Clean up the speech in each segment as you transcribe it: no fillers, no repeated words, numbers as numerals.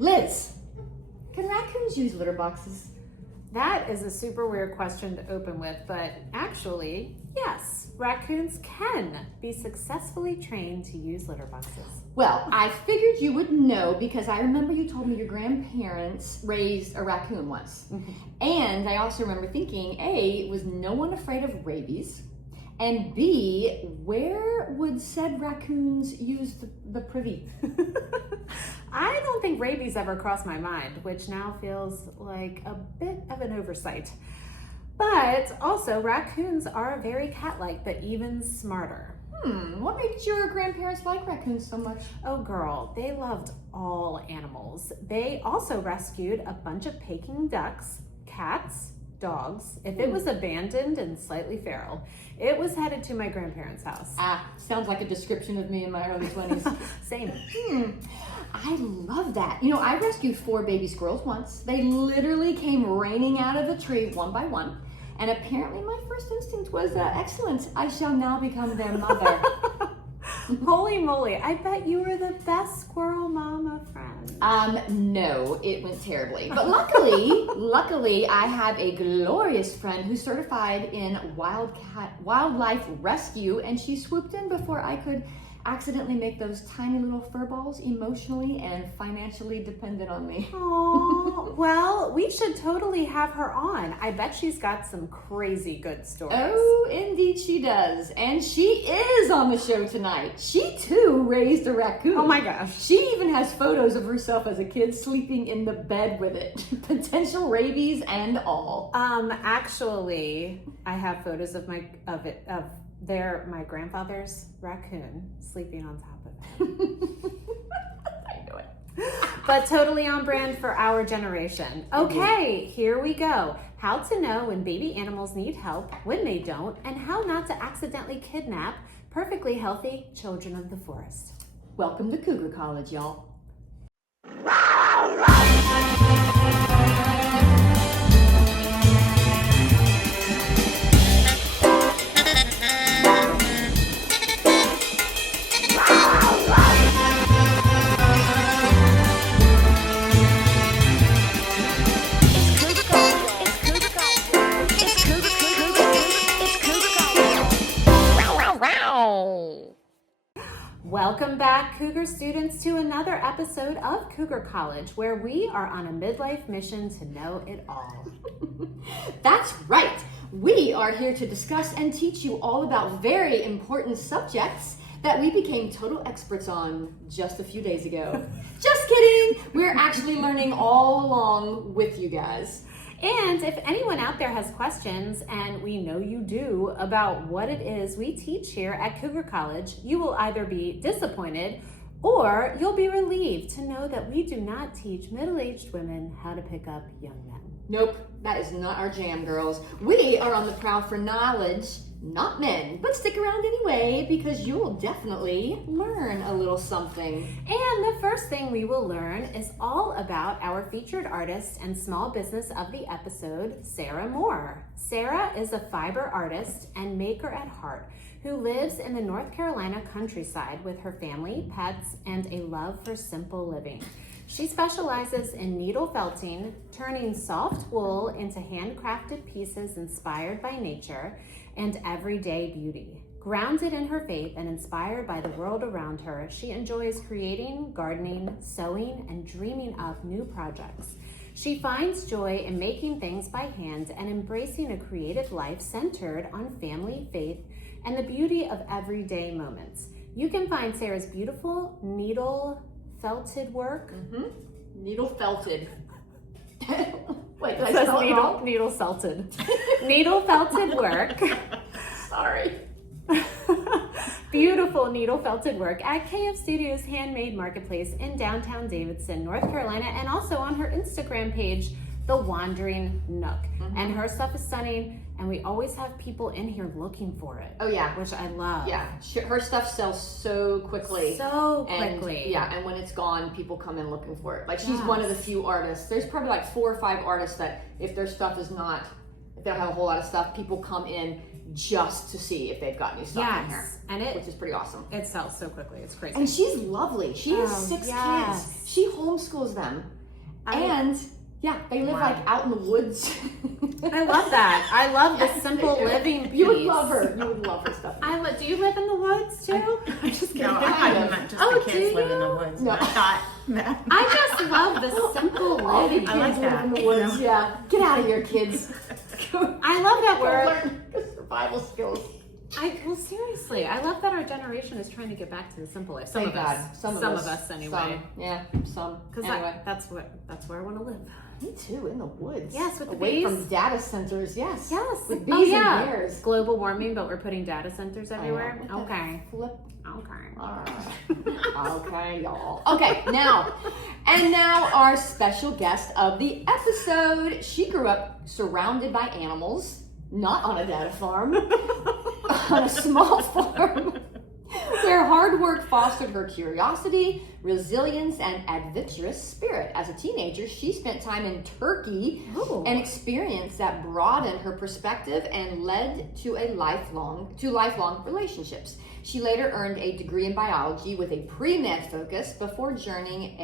Liz, can raccoons use litter boxes? That is a super weird question to open with, but actually, yes, raccoons can be successfully trained to use litter boxes. Well, I figured you would know because I remember you told me your grandparents raised a raccoon once. And I also remember thinking, A, was no one afraid of rabies? And B, where would said raccoons use the privy? I don't think rabies ever crossed my mind, which now feels like a bit of an oversight. But also, raccoons are very cat-like, but even smarter. What made your grandparents like raccoons so much? Oh girl, they loved all animals. They also rescued a bunch of Peking ducks, cats, dogs. If it was abandoned and slightly feral, it was headed to my grandparents' house. Sounds like a description of me in my early 20s. Same. I love that. You know, I rescued 4 baby squirrels once. They literally came raining out of the tree one by one. And apparently my first instinct was, excellent, I shall now become their mother. Holy moly, I bet you were the best squirrel mama friend. No, it went terribly. But luckily, I have a glorious friend who's certified in wildlife rescue, and she swooped in before I could accidentally make those tiny little fur balls emotionally and financially dependent on me. Oh, well, we should totally have her on. I bet she's got some crazy good stories. Oh, indeed she does. And she is on the show tonight. She too raised a raccoon. Oh my gosh. She even has photos of herself as a kid sleeping in the bed with it. Potential rabies and all. Actually, I have photos of my grandfather's raccoon sleeping on top of it. I know it. But totally on brand for our generation. Okay, here we go. How to know when baby animals need help, when they don't, and how not to accidentally kidnap perfectly healthy children of the forest. Welcome to Cougar College, y'all. Welcome back, Cougar students, to another episode of Cougar College, where we are on a midlife mission to know it all. That's right. We are here to discuss and teach you all about very important subjects that we became total experts on just a few days ago. Just kidding. We're actually learning all along with you guys. And if anyone out there has questions, and we know you do, about what it is we teach here at Cougar College, you will either be disappointed or you'll be relieved to know that we do not teach middle-aged women how to pick up young men. Nope, that is not our jam, girls. We are on the prowl for knowledge, not men. But stick around anyway, because you'll definitely learn a little something. And the first thing we will learn is all about our featured artist and small business of the episode, Sarah Moore. Sarah is a fiber artist and maker at heart who lives in the North Carolina countryside with her family, pets, and a love for simple living. She specializes in needle felting, turning soft wool into handcrafted pieces inspired by nature and everyday beauty. Grounded in her faith and inspired by the world around her, she enjoys creating, gardening, sewing, and dreaming up new projects. She finds joy in making things by hand and embracing a creative life centered on family, faith, and the beauty of everyday moments. You can find Sarah's beautiful needle felted work. Needle felted. Wait, did It I says spell it wrong? needle felted. Needle felted work. Sorry. Beautiful needle felted work at KF Studios Handmade Marketplace in downtown Davidson, North Carolina, and also on her Instagram page, The Wandering Nook. And her stuff is stunning, and we always have people in here looking for it. Oh yeah. Which I love. Yeah, her stuff sells so quickly. And when it's gone, people come in looking for it. Like she's one of the few artists. There's probably like 4 or 5 artists that if their stuff is not if they don't have a whole lot of stuff, people come in just to see if they've got new stuff in here. And which is pretty awesome. It sells so quickly. It's crazy. And she's lovely. She has 6 kids. She homeschools them. And yeah, they live like out in the woods. I love that. I love the simple living piece. You would love her. You would love her stuff. Do you live in the woods too? I'm just kidding. No, I meant just the kids live in the woods. No. I thought I just love the simple living. I like that. In the woods. Yeah. Get out of here, kids. I love that we're learn survival skills. Well, seriously, I love that our generation is trying to get back to the simple life. Some Thank of God. us. Some of us anyway. Some. Because anyway. that's where I want to live. Me too, in the woods. Yes, with the away bees. from data centers. Yes. Yes. With bees and bears. Global warming, but we're putting data centers everywhere. Okay. Flip. Okay. All right. Okay, y'all. Okay, now our special guest of the episode. She grew up surrounded by animals, not on a data farm, on a small farm, where hard work fostered her curiosity, resilience, and adventurous spirit. As a teenager, she spent time in Turkey, an experience that broadened her perspective and led to lifelong relationships. She later earned a degree in biology with a pre-med focus before joining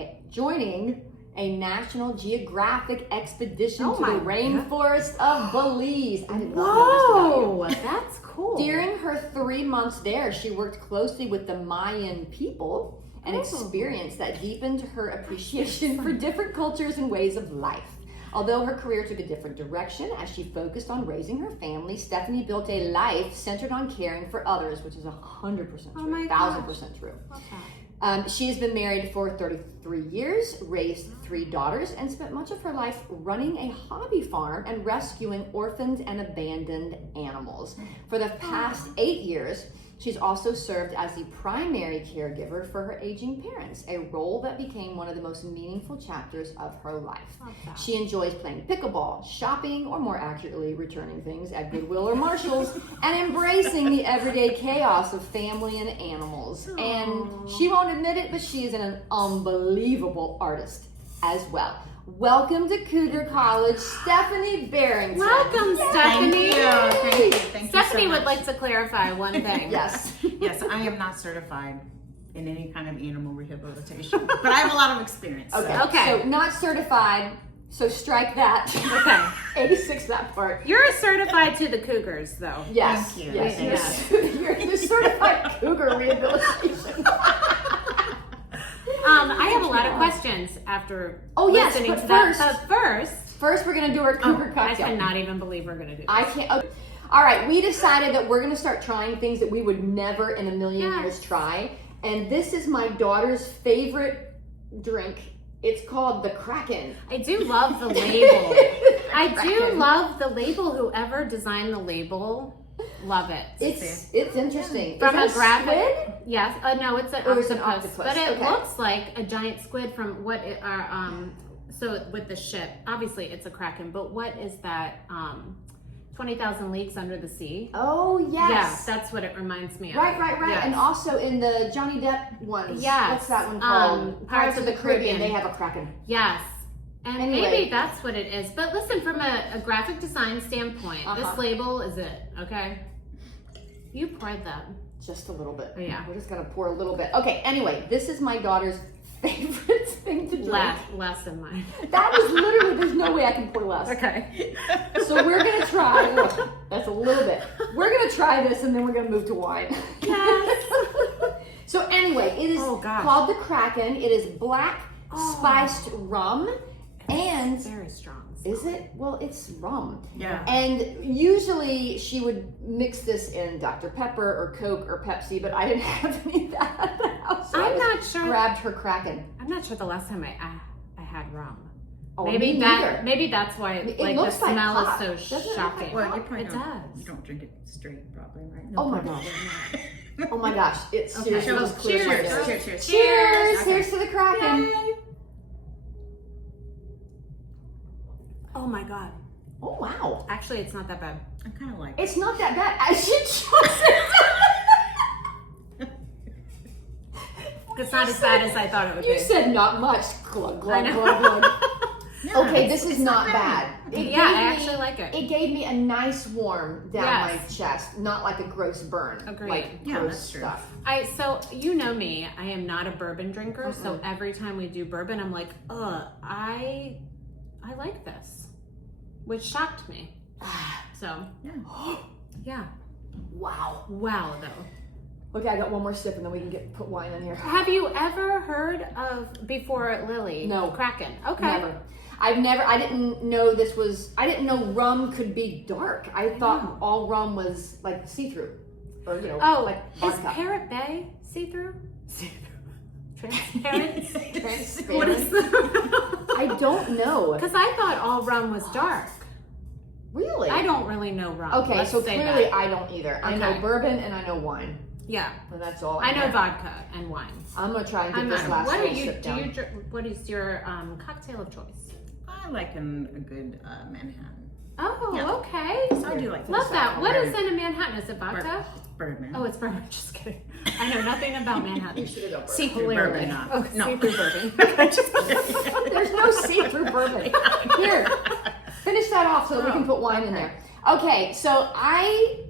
a National Geographic expedition to the rainforest of Belize. I did not know this about you. That's cool. During her 3 months there, she worked closely with the Mayan people, an experience that deepened her appreciation for different cultures and ways of life. Although her career took a different direction as she focused on raising her family, Stephanie built a life centered on caring for others, which is 100% true, 1,000% true. She has been married for 33 years, raised 3 daughters, and spent much of her life running a hobby farm and rescuing orphaned and abandoned animals. For the past 8 years, she's also served as the primary caregiver for her aging parents, a role that became one of the most meaningful chapters of her life. She enjoys playing pickleball, shopping, or more accurately, returning things at Goodwill or Marshall's, and embracing the everyday chaos of family and animals. And she won't admit it, but she is an unbelievable artist as well. Welcome to Cougar College, Stephanie Barrington. Welcome, Stephanie. Thank you. Stephanie would like to clarify one thing. Yes. Yes, I am not certified in any kind of animal rehabilitation, but I have a lot of experience. Okay. So not certified. So strike that. Okay. 86 that part. You're certified to the Cougars, though. Yes. Thank you. Yes. You're certified Cougar rehabilitation. I have a lot of questions after listening to that. But first we're gonna do our Cougar cocktail. I cannot even believe we're gonna do this. I can't. Okay. All right, we decided that we're gonna start trying things that we would never in a million years try, and this is my daughter's favorite drink. It's called the Kraken. I do love the label. I do love the label. Whoever designed the label. Love it. It's interesting. From is a graphic. Squid? Yes. No, it's an octopus. But it looks like a giant squid from what it are. So with the ship, obviously it's a Kraken. But what is that? 20,000 Leagues Under the Sea. Oh yes. Yeah, that's what it reminds me of. Right. Yes. And also in the Johnny Depp ones. Yes. What's that one called? Pirates of the Caribbean. They have a Kraken. Yes. And Anyway. maybe that's what it is. But listen, from a graphic design standpoint, this label is it, okay? You poured that. Just a little bit. Oh, yeah. We're just gonna pour a little bit. Okay, anyway, this is my daughter's favorite thing to drink. Less than mine. That is literally, there's no way I can pour less. Okay. So we're gonna try, look, that's a little bit. We're gonna try this and then we're gonna move to wine. Yes. So anyway, it is called the Kraken. It is black spiced rum. And it's very strong. Is it? Well, it's rum. Yeah. And usually she would mix this in Dr. Pepper or Coke or Pepsi, but I didn't have any of that at the house. So I'm not sure. Grabbed her Kraken. I'm not sure the last time I had rum. Oh, maybe that's why it the looks like smell pop. is so Doesn't it shocking. Well, you probably it don't, does. You don't drink it straight, probably, right? Oh my gosh. Oh my gosh. It's seriously Well, just clear. cheers. Cheers. Okay. Here's to the Kraken. Yay. Oh my god. Oh wow. Actually, it's not that bad. I kind of like it. It's not that bad. I should trust it. It's not as bad as I thought it would be. You said not much. Glug, glug, I know. glug, glug. Yeah, Okay, this is it's not bad. bad. It Yeah, I gave me- actually like it. It gave me a nice warm down my Yes. chest, not like a gross burn. Agreed. Like Yeah, gross that's true. stuff. So you know me, I am not a bourbon drinker. So every time we do bourbon, I'm like, I like this, which shocked me. So yeah, Wow. wow though. Okay, I got one more sip and then we can put wine in here. Have you ever heard of before Lily? No. Kraken. Okay. Never. I didn't know rum could be dark. I thought all rum was like see-through. Or, like Is vodka. Parrot Bay see-through? Transparent? Transparent. What is that? I don't know. Because I thought all rum was dark. Really? I don't really know rum. Okay, Let's so say clearly that. I don't either. I know Okay. bourbon and I know wine. Yeah. And that's all I know know. vodka and wine. I'm gonna try and get I'm this not. last What are little you? sip Do down. you? What is your cocktail of choice? I like a good Manhattan. Oh, Yeah. okay. So I do like Love that. What Very- is in a Manhattan? Is it vodka? Bourbon. Oh, it's bourbon. Just kidding. I know nothing about Manhattan. You should have done bourbon. See-through bourbon. Oh, No. see-through bourbon. There's no see-through bourbon. Here, finish that off so that we can put wine in there. Okay, so I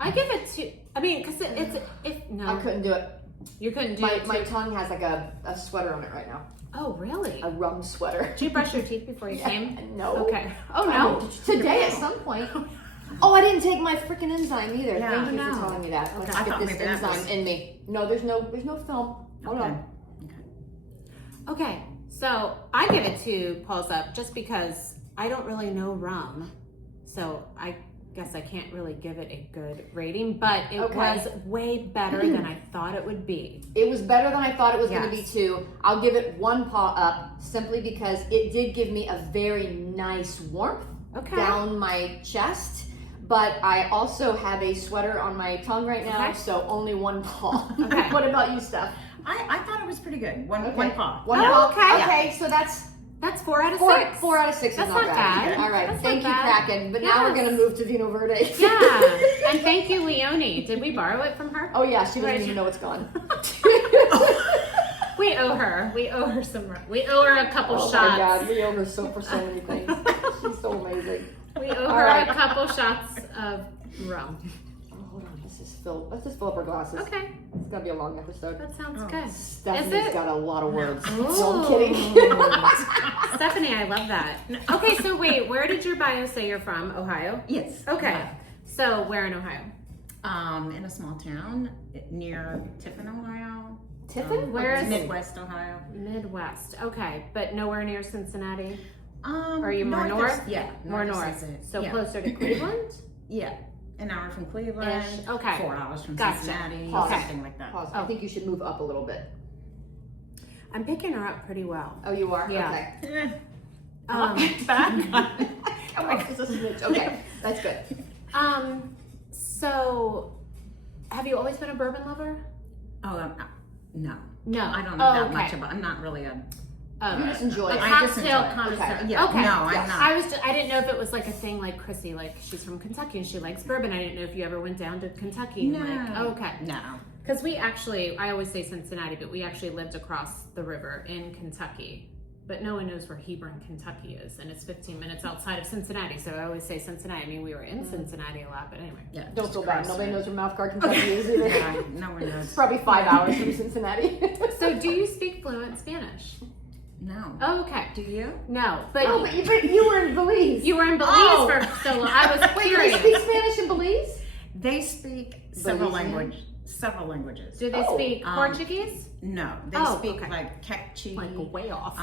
I give it two. I mean, because no, couldn't do it. you couldn't do My it. my tongue has like a sweater on it right now. Oh, really? A rum sweater. Did you brush your teeth before you came? No. Okay. Oh I no. mean, today at some point. Oh, I didn't take my freaking enzyme either. Yeah. Thank you No. for telling me that. Let's I get thought this maybe that enzyme was- in me. No, there's no film. Hold Okay. on. Okay. So I give it two pulls up just because I don't really know rum, so I guess I can't really give it a good rating. But it Okay. was way better than I thought it would be. It was better than I thought it was going to be Yes. too. I'll give it one paw up simply because it did give me a very nice warmth Okay. down my chest. But I also have a sweater on my tongue right now, Okay. so only one paw. Okay. What about you, Steph? I thought it was pretty good. One Okay. paw. One Oh, paw. okay. Okay, so that's That's 4 out of four, 6. 4 out of 6 That's is not not bad. bad. All right, That's thank you, not bad. Kraken. But now we're Yes. going to move to Vino Verde. Yeah. And thank you, Leonie. Did we borrow it from her? Oh yeah, she doesn't Right. even know it's gone. We owe her. We owe her some. We owe her a couple Oh shots. my God, we owe her for so many things. She's so amazing. We owe All her right. a couple shots of rum. Oh, hold on, let's just fill up our glasses. Okay, It's gonna be a long episode. that sounds Oh. good. Stephanie's it? got a lot of words. Ooh. No, I'm kidding. Stephanie, I love that. Okay, so wait, where did your bio say you're from? Ohio? Yes. Okay. So where in Ohio? In a small town near Tiffin, Ohio. Tiffin? Where is- Midwest Ohio? Midwest. Okay, but nowhere near Cincinnati. Are you more of- north? Yeah, More of north. Cincinnati. So Yeah. closer to Cleveland? Yeah, an hour from Cleveland. Ish. Okay. 4 hours from Gotcha. Cincinnati. Pause. Something like that. Pause. I think you should move up a little bit. I'm picking her up pretty well. Oh, you are? Yeah. Okay. Back. Oh, just a smidge. Okay, that's good. So have you always been a bourbon lover? No. No. I don't know Oh, that okay. much about. I'm not really a. You just enjoy A it. I just cocktail enjoy it. connoisseur. Okay. Yeah. Okay. No, I'm Yes. not. I didn't know if it was like a thing like Chrissy, like she's from Kentucky and she likes bourbon. I didn't know if you ever went down to Kentucky and like, No. okay. No. Because I always say Cincinnati, but we actually lived across the river in Kentucky. But no one knows where Hebron, Kentucky is, and it's 15 minutes outside of Cincinnati. So I always say Cincinnati. I mean, we were in Cincinnati a lot, but anyway. Yeah. Don't just feel bad. across Nobody the- knows where Mouth Guard, Kentucky is either. Yeah, no one It's knows. probably 5 hours from Cincinnati. So do you speak fluent Spanish? No. Oh, okay. Do you? No, but Oh, but you were in Belize. you were in Belize Oh. for so long. I was Wait, do they curious. speak Spanish in Belize? They speak several Belizean? languages. Do they Oh, speak Portuguese? No, they Oh, speak okay. like Kekchi. Like way off.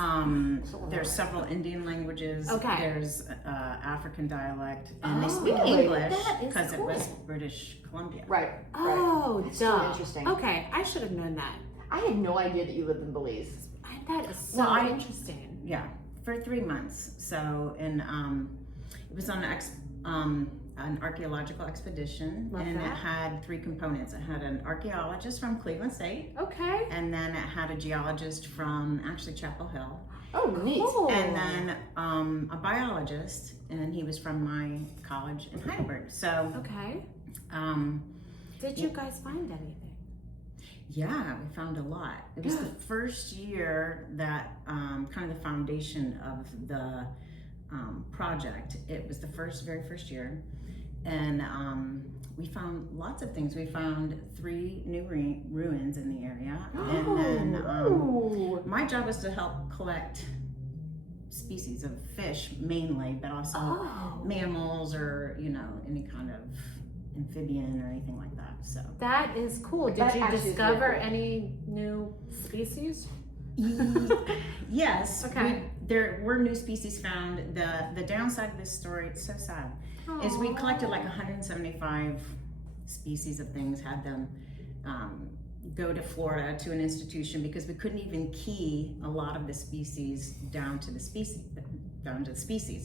There's several Indian languages. Okay. There's African dialect, and they Oh, speak really? English That is because it was cool. British Columbia. Right. Oh, That's duh. so interesting. Okay, I should have known that. I had no idea that you lived in Belize. That is so Well, interesting. Yeah, for 3 months. So, and it was on an archaeological expedition, Love and that. it had 3 components. It had an archaeologist from Cleveland State, Okay. and then it had a geologist from actually Chapel Hill, Oh, neat. Cool. and then a biologist, and he was from my college in Heidelberg. So, Okay. um, Did you guys find anything? Yeah, we found a lot. It was the first year that kind of the foundation of the project. It was the very first year, and we found lots of things. We found 3 new ruins in the area, and then my job was to help collect species of fish mainly, but also mammals or any kind of amphibian or anything like that. So that is cool. Did you discover any new species? Yes. Okay. There were new species found. The downside of this story, it's so sad, is we collected like 175 species of things, had them go to Florida to an institution because we couldn't even key a lot of the species down to the species.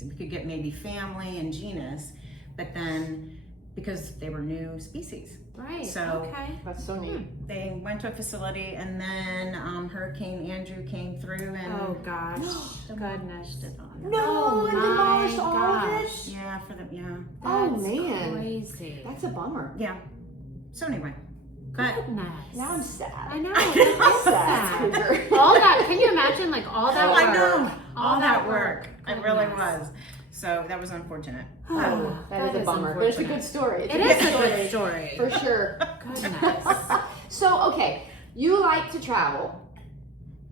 We could get maybe family and genus, but then because they were new species. Right. So That's so neat. they went to a facility, and then Hurricane Andrew came through and Oh gosh, goodness. it all. No, and demolished all of it? gosh. Yeah, Oh, That's man. crazy. That's a bummer. yeah. So anyway, but Goodness. Now I'm sad. I know. I'm sad, Sad. Scooter. All that. Can you imagine like all that work? I know all that work. work. It really Goodness. was. So that was unfortunate. Oh, that is a bummer. But it's a good story. It is a good story. For sure. Goodness. So, okay, you like to travel.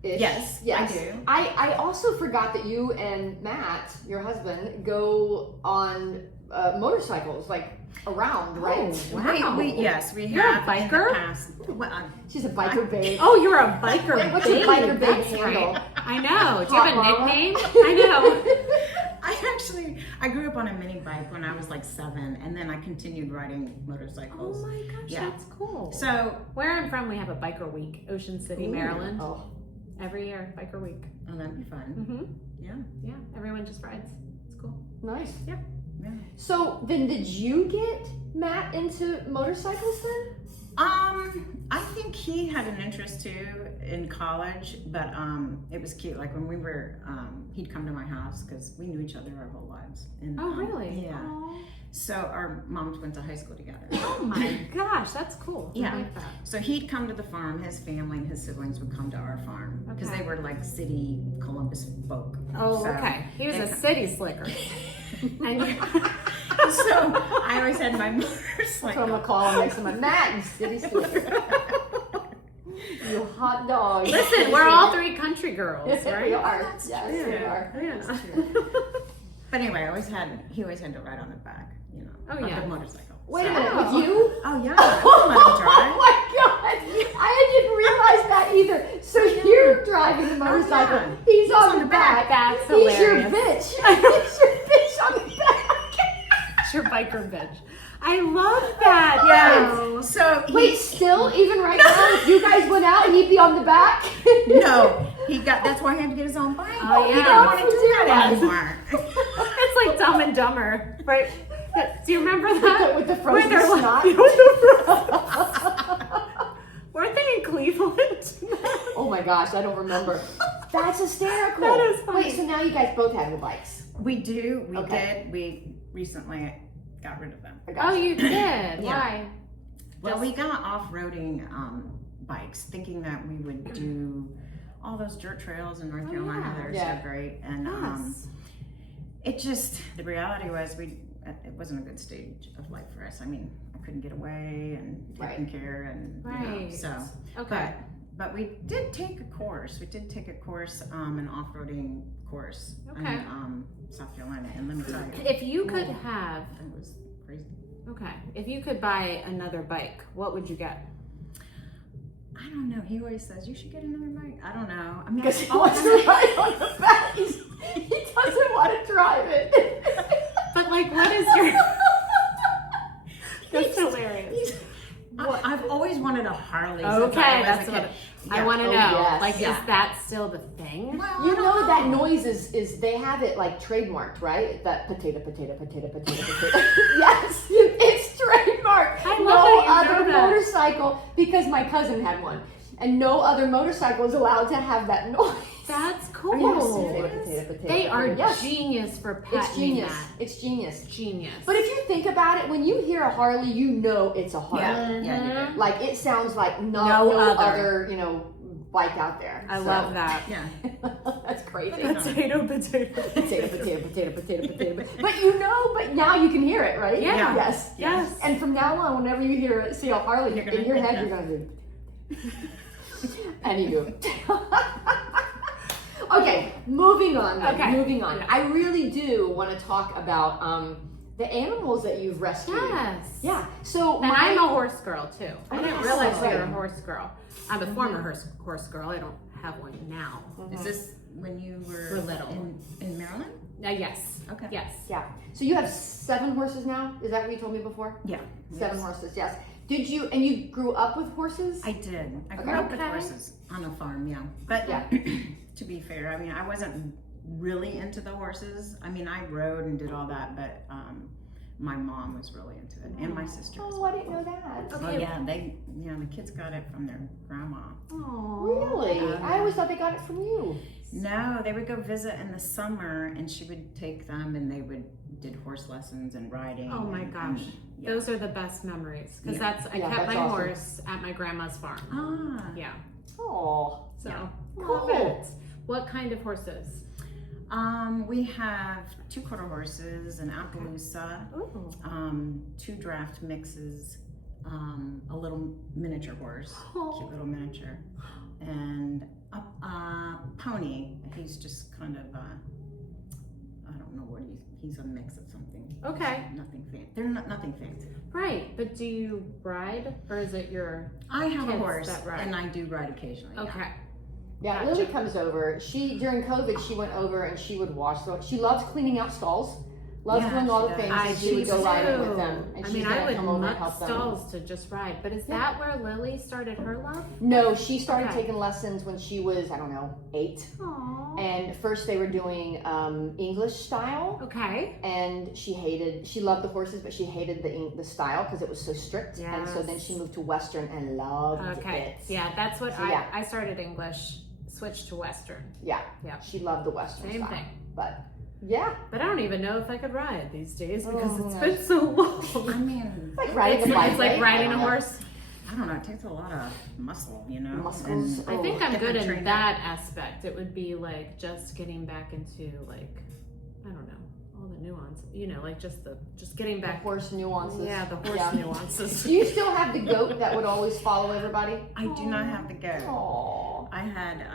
Yes, I do. I also forgot that you and Matt, your husband, go on motorcycles, like around, right? Wow. Yes, we You're a have in the biker? past. Well, She's a biker babe. Oh, you're a biker babe. What's your biker babe That's handle? right. I know. Do you have a Hot mama? nickname? I know. I grew up on a mini bike when I was like 7, and then I continued riding motorcycles. Oh my gosh, Yeah. that's cool. So, Where I'm from, we have a biker week, Ocean City, Ooh. Maryland. Oh. Every year, biker week. oh, that'd be fun. Mm-hmm. Yeah. Yeah, everyone just rides. It's cool. Nice. Yeah. So then did you get Matt into motorcycles then? I think he had an interest too in college, but it was cute. Like when we were, he'd come to my house because we knew each other our whole lives. And, Oh, really? Yeah. Aw. So our moms went to high school together. Oh my gosh, that's cool. Yeah. I like that. So he'd come to the farm. His family and his siblings would come to our farm because Okay. they were like city Columbus folk. Oh, So- okay. He was a and- city slicker. And you- So I always had my So I'm motorcycle. gonna call him next to my Matt, you city slicker. You hot dog. Listen, we're all 3 country girls, right? We are. Yes, we true. are. Yeah. But anyway, he always had to ride on the back, Oh, of yeah. the motorcycle. Wait a So- minute, Oh. with you? Oh yeah, I can let him drive. Oh my god! I didn't realize that either. So you're driving the motorcycle, yeah. he's on the back. That's He's your hilarious. bitch. He's your bitch on the back. It's your biker bitch. I love that. Yeah. So Wait, still, even right now, if you guys went out, he'd be on the back? no, that's why he had to get his own bike. Oh, He yeah. didn't want to do that Yes. anymore. It's like Dumb and Dumber, right? Do you remember that? With the Where frozen they're snot? like, with the weren't they in Cleveland? Oh my gosh, I don't remember. That's hysterical. That is funny. Wait, so now you guys both have your bikes. We do. We Okay. did. We recently got rid of them. I got Oh, you did? Yeah. Why? Well, we got off-roading bikes, thinking that we would do all those dirt trails in North Oh, Carolina. yeah. They're Yeah. so great, and Yes. it just the reality was it wasn't a good stage of life for us. I mean, I couldn't get away and taken care, and Right. so. Okay. But we did take a course. We did take a course, an off-roading course Okay. in South Carolina, and let me tell you, If you could have, it was crazy. okay, if you could buy another bike, what would you get? I don't know. He always says you should get another bike. I don't know. I mean, Because he I wants to ride on the back. He doesn't want to drive it. But like, what is your? That's hilarious. I've always wanted a Harley. Since Okay, I was that's a what kid. I want to Oh, know. yes. Like, Yeah. is that still the thing? Well, You I don't know that noise is they have it like trademarked, right? That potato. Yes, it's trademarked. I love No that you know other that. motorcycle, because my cousin had one. and no other motorcycle is allowed to have that noise. That's cool. Potato. They are Yes. genius for It's patenting genius. that. It's genius. Genius. But if you think about it, when you hear a Harley, you know it's a Harley. Yeah, you do. Like it sounds like no No other, bike out there. I So, love that. Yeah. That's crazy. Potato. Potato. But now you can hear it, right? Yeah. Yes. And from now on, whenever you see a Harley You're gonna in your think head, that. you're gonna do. Anywho. Okay, moving on. Then. Okay. Moving on. Yeah. I really do want to talk about the animals that you've rescued. Yes. Yeah. So And I'm a horse girl too. I didn't yes, realize that's you were a right. horse girl. I'm a former horse girl. I don't have one now. Is this when you were We're little. in Maryland? Yes. Okay. Yes. Yeah. So you have 7 horses now? Is that what you told me before? Yeah. 7 Yes. horses. Yes. Did you? And you grew up with horses? I did. I grew Okay. up with horses on a farm, yeah. But Yeah. to be fair, I mean, I wasn't really into the horses. I mean, I rode and did all that, but my mom was really into it, and my sister. as Oh, I didn't know that. well. Oh yeah, the kids got it from their grandma. Really? I always thought they got it from you. No, they would go visit in the summer, and she would take them, and they did horse lessons and riding. Oh my and- gosh. yeah. Those are the best memories because Yeah. I Yeah, kept that's my awesome. horse at my grandma's farm. Ah. Yeah. Oh. So Yeah. love Cool. it. What kind of horses? We have 2 quarter horses, an Appaloosa, Ooh. 2 draft mixes, a little miniature horse, cute little miniature, and a pony. He's just kind of, I don't know what he's a mix of something. Okay. Nothing fancy. They're nothing fancy. Right, but do you ride or is it your? I have a Kids horse, that ride. and I do ride occasionally. yeah. Okay. Yeah, Gotcha. Lily comes over. During COVID, she went over and she would wash. So she loves cleaning out stalls. Loves Yeah, doing all she the does. things, and she would go riding with them. And I she's mean, gonna I would come over and muck help them. stalls to just ride. But is that where Lily started her love? No, she started Okay. taking lessons when she was, I don't know, 8. Aww. And first they were doing English style. Okay. And she loved the horses, but she hated the style because it was so strict. And so then Yes. she moved to Western and loved Okay. it. Yeah, that's what So, yeah. I started English, switched to Western. Yeah. Yeah. She loved the Western Same style. thing. But yeah, But I don't even know if I could ride these days because Oh, it's no. been so long. I mean, it's like riding It's, a bike. it's like right? riding I a don't know. horse. I don't know. It takes a lot of muscle, you know. Muscles. And- I think I'm Get good them in trained that aspect. It would be like just getting back into like, I don't know, all the nuance. You know, like just getting The back. horse nuances. Yeah, the horse Yeah. nuances. Do you still have the goat that would always follow everybody? I do not have the goat. Oh. I had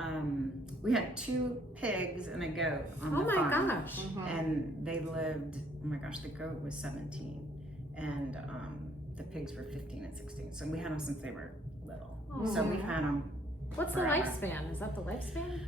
we had 2 pigs and a goat on Oh the my farm. gosh. And they lived, oh my gosh, the goat was 17 and the pigs were 15 and 16. So we had them since they were little. So we've had them. What's the forever. lifespan? Is that the lifespan?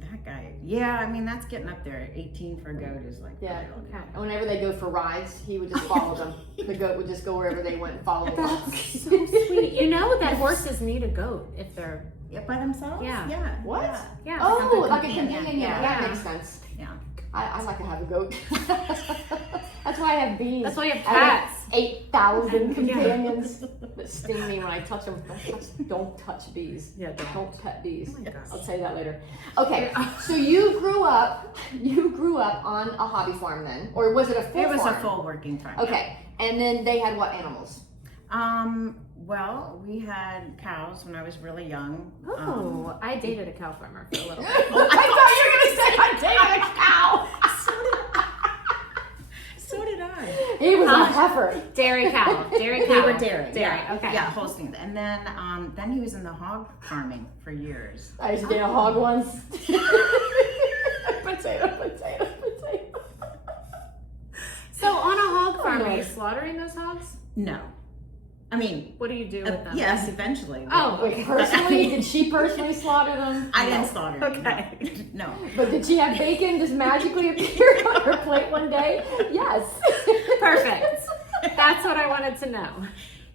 That guy, yeah, I mean, that's getting up there. 18 for a goat is like, Yeah. really Okay. And whenever they go for rides, he would just follow them. The goat would just go wherever they went and follow them. That's so sweet. You know that horses need a goat if they're Yeah, by themselves? Yeah. Yeah. What? Yeah. yeah. Oh, like a companion. companion. Yeah, Yeah. that makes sense. Yeah. I like to have a goat. That's why I have bees. That's why you have I have cats. 8,000 companions that sting me when I touch them. Don't touch bees. Yeah, Don't pet bees. Oh my gosh. I'll tell you that later. Okay, so you grew up on a hobby farm then, or was it a full It was farm? a full working farm. Okay, and then they had what animals? Well, we had cows when I was really young. Oh, I dated a cow farmer for a little bit. I thought you were gonna say I dated a cow. So did I. He was a heifer. Dairy cow. Dairy cow. They were dairy. Dairy. Yeah. Okay. Yeah, Holstein. And then he was in the hog farming for years. I used to date a hog once. Potato. So on a hog farm, are you Lord. slaughtering those hogs? No. I mean, What do you do with them? yes, eventually. Oh, Wait, personally, did she personally slaughter them? I No. didn't slaughter them. Okay. No. But did she have bacon just magically appear on her plate one day? Yes. Perfect. That's what I wanted to know.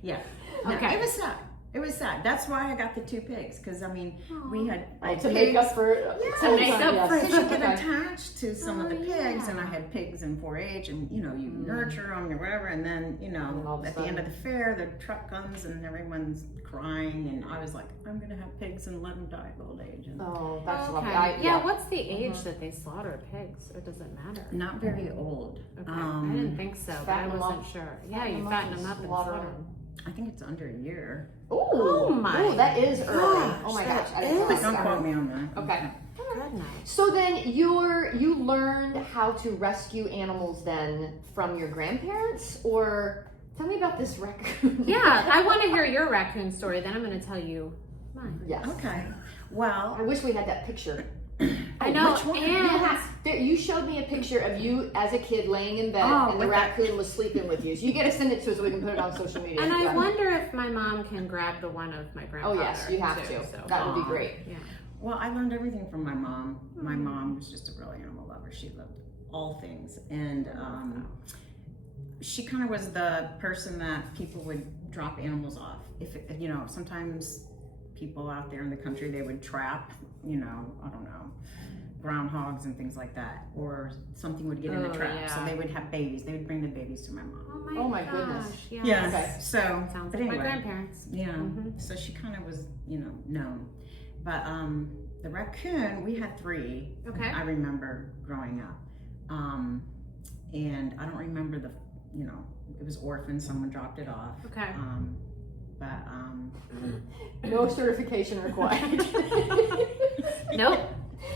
Yeah. No, Okay. It was sad. It was sad. That's why I got the 2 pigs, because I mean, we had To make up for To make up for- Because you get Okay. attached to some of the pigs, and I had pigs in 4-H, and you nurture them or whatever, and then And all of a at the end of the fair, the truck comes and everyone's crying, and I was like, I'm gonna have pigs and let them die of old age. And Oh, that's Okay. lovely. Yeah, what's the age that they slaughter pigs, or does it matter? not very old. Okay, I didn't think so, but I fatten them wasn't up. sure. Yeah, you fatten them up and slaughter slaughter them. them. I think it's under a year. Oh my that is early. gosh, Oh my that gosh, I didn't is realize Don't that. quote me on that. Okay. Goodness. So then you learned how to rescue animals then from your grandparents, or tell me about this raccoon. Yeah, I want to hear your raccoon story. Then I'm going to tell you mine. Yes. Okay. Well, I wish we had that picture. I know, which one? and You showed me a picture of you as a kid laying in bed, Oh, and the with that- raccoon was sleeping with you. So you got to send it to us so we can put it on social media. and I Yeah. wonder if my mom can grab the one of my Oh grandfather. yes, you have too, to. so. That would be great. Yeah. Well, I learned everything from my mom. My mom was just a real animal lover. She loved all things, and she kind of was the person that people would drop animals off. If sometimes people out there in the country, they would trap, I don't know, groundhogs and things like that, or something would get in a Oh, trap. So yeah. they would have babies. They would bring the babies to my mom. Oh my goodness. Yes. Yes. Okay. So, Sounds but like anyway, my grandparents. yeah. Mhm. So she kind of was, known. But the raccoon, we had 3. Okay. I remember growing up. And I don't remember it was orphaned. Someone dropped it off. Okay. No certification required. Nope.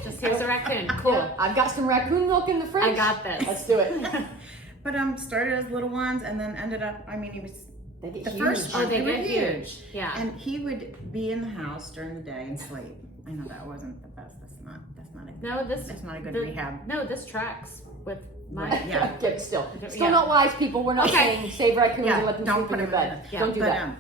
Just here's a raccoon. Cool. Yeah, I've got some raccoon milk in the fridge. I got this. Let's do it. But started as little ones, and then ended up. I mean, he was They get the huge. first Oh, one. they were get huge. Yeah. And he would be in the house during the day and sleep. I know that wasn't the best. That's not a No, this that's not a good the- rehab. No, this tracks with my. Right, yeah. Okay, still Yeah. not wise, people. We're not Okay. saying save raccoons and let them don't sleep in put your him bed. Yeah. Don't do that.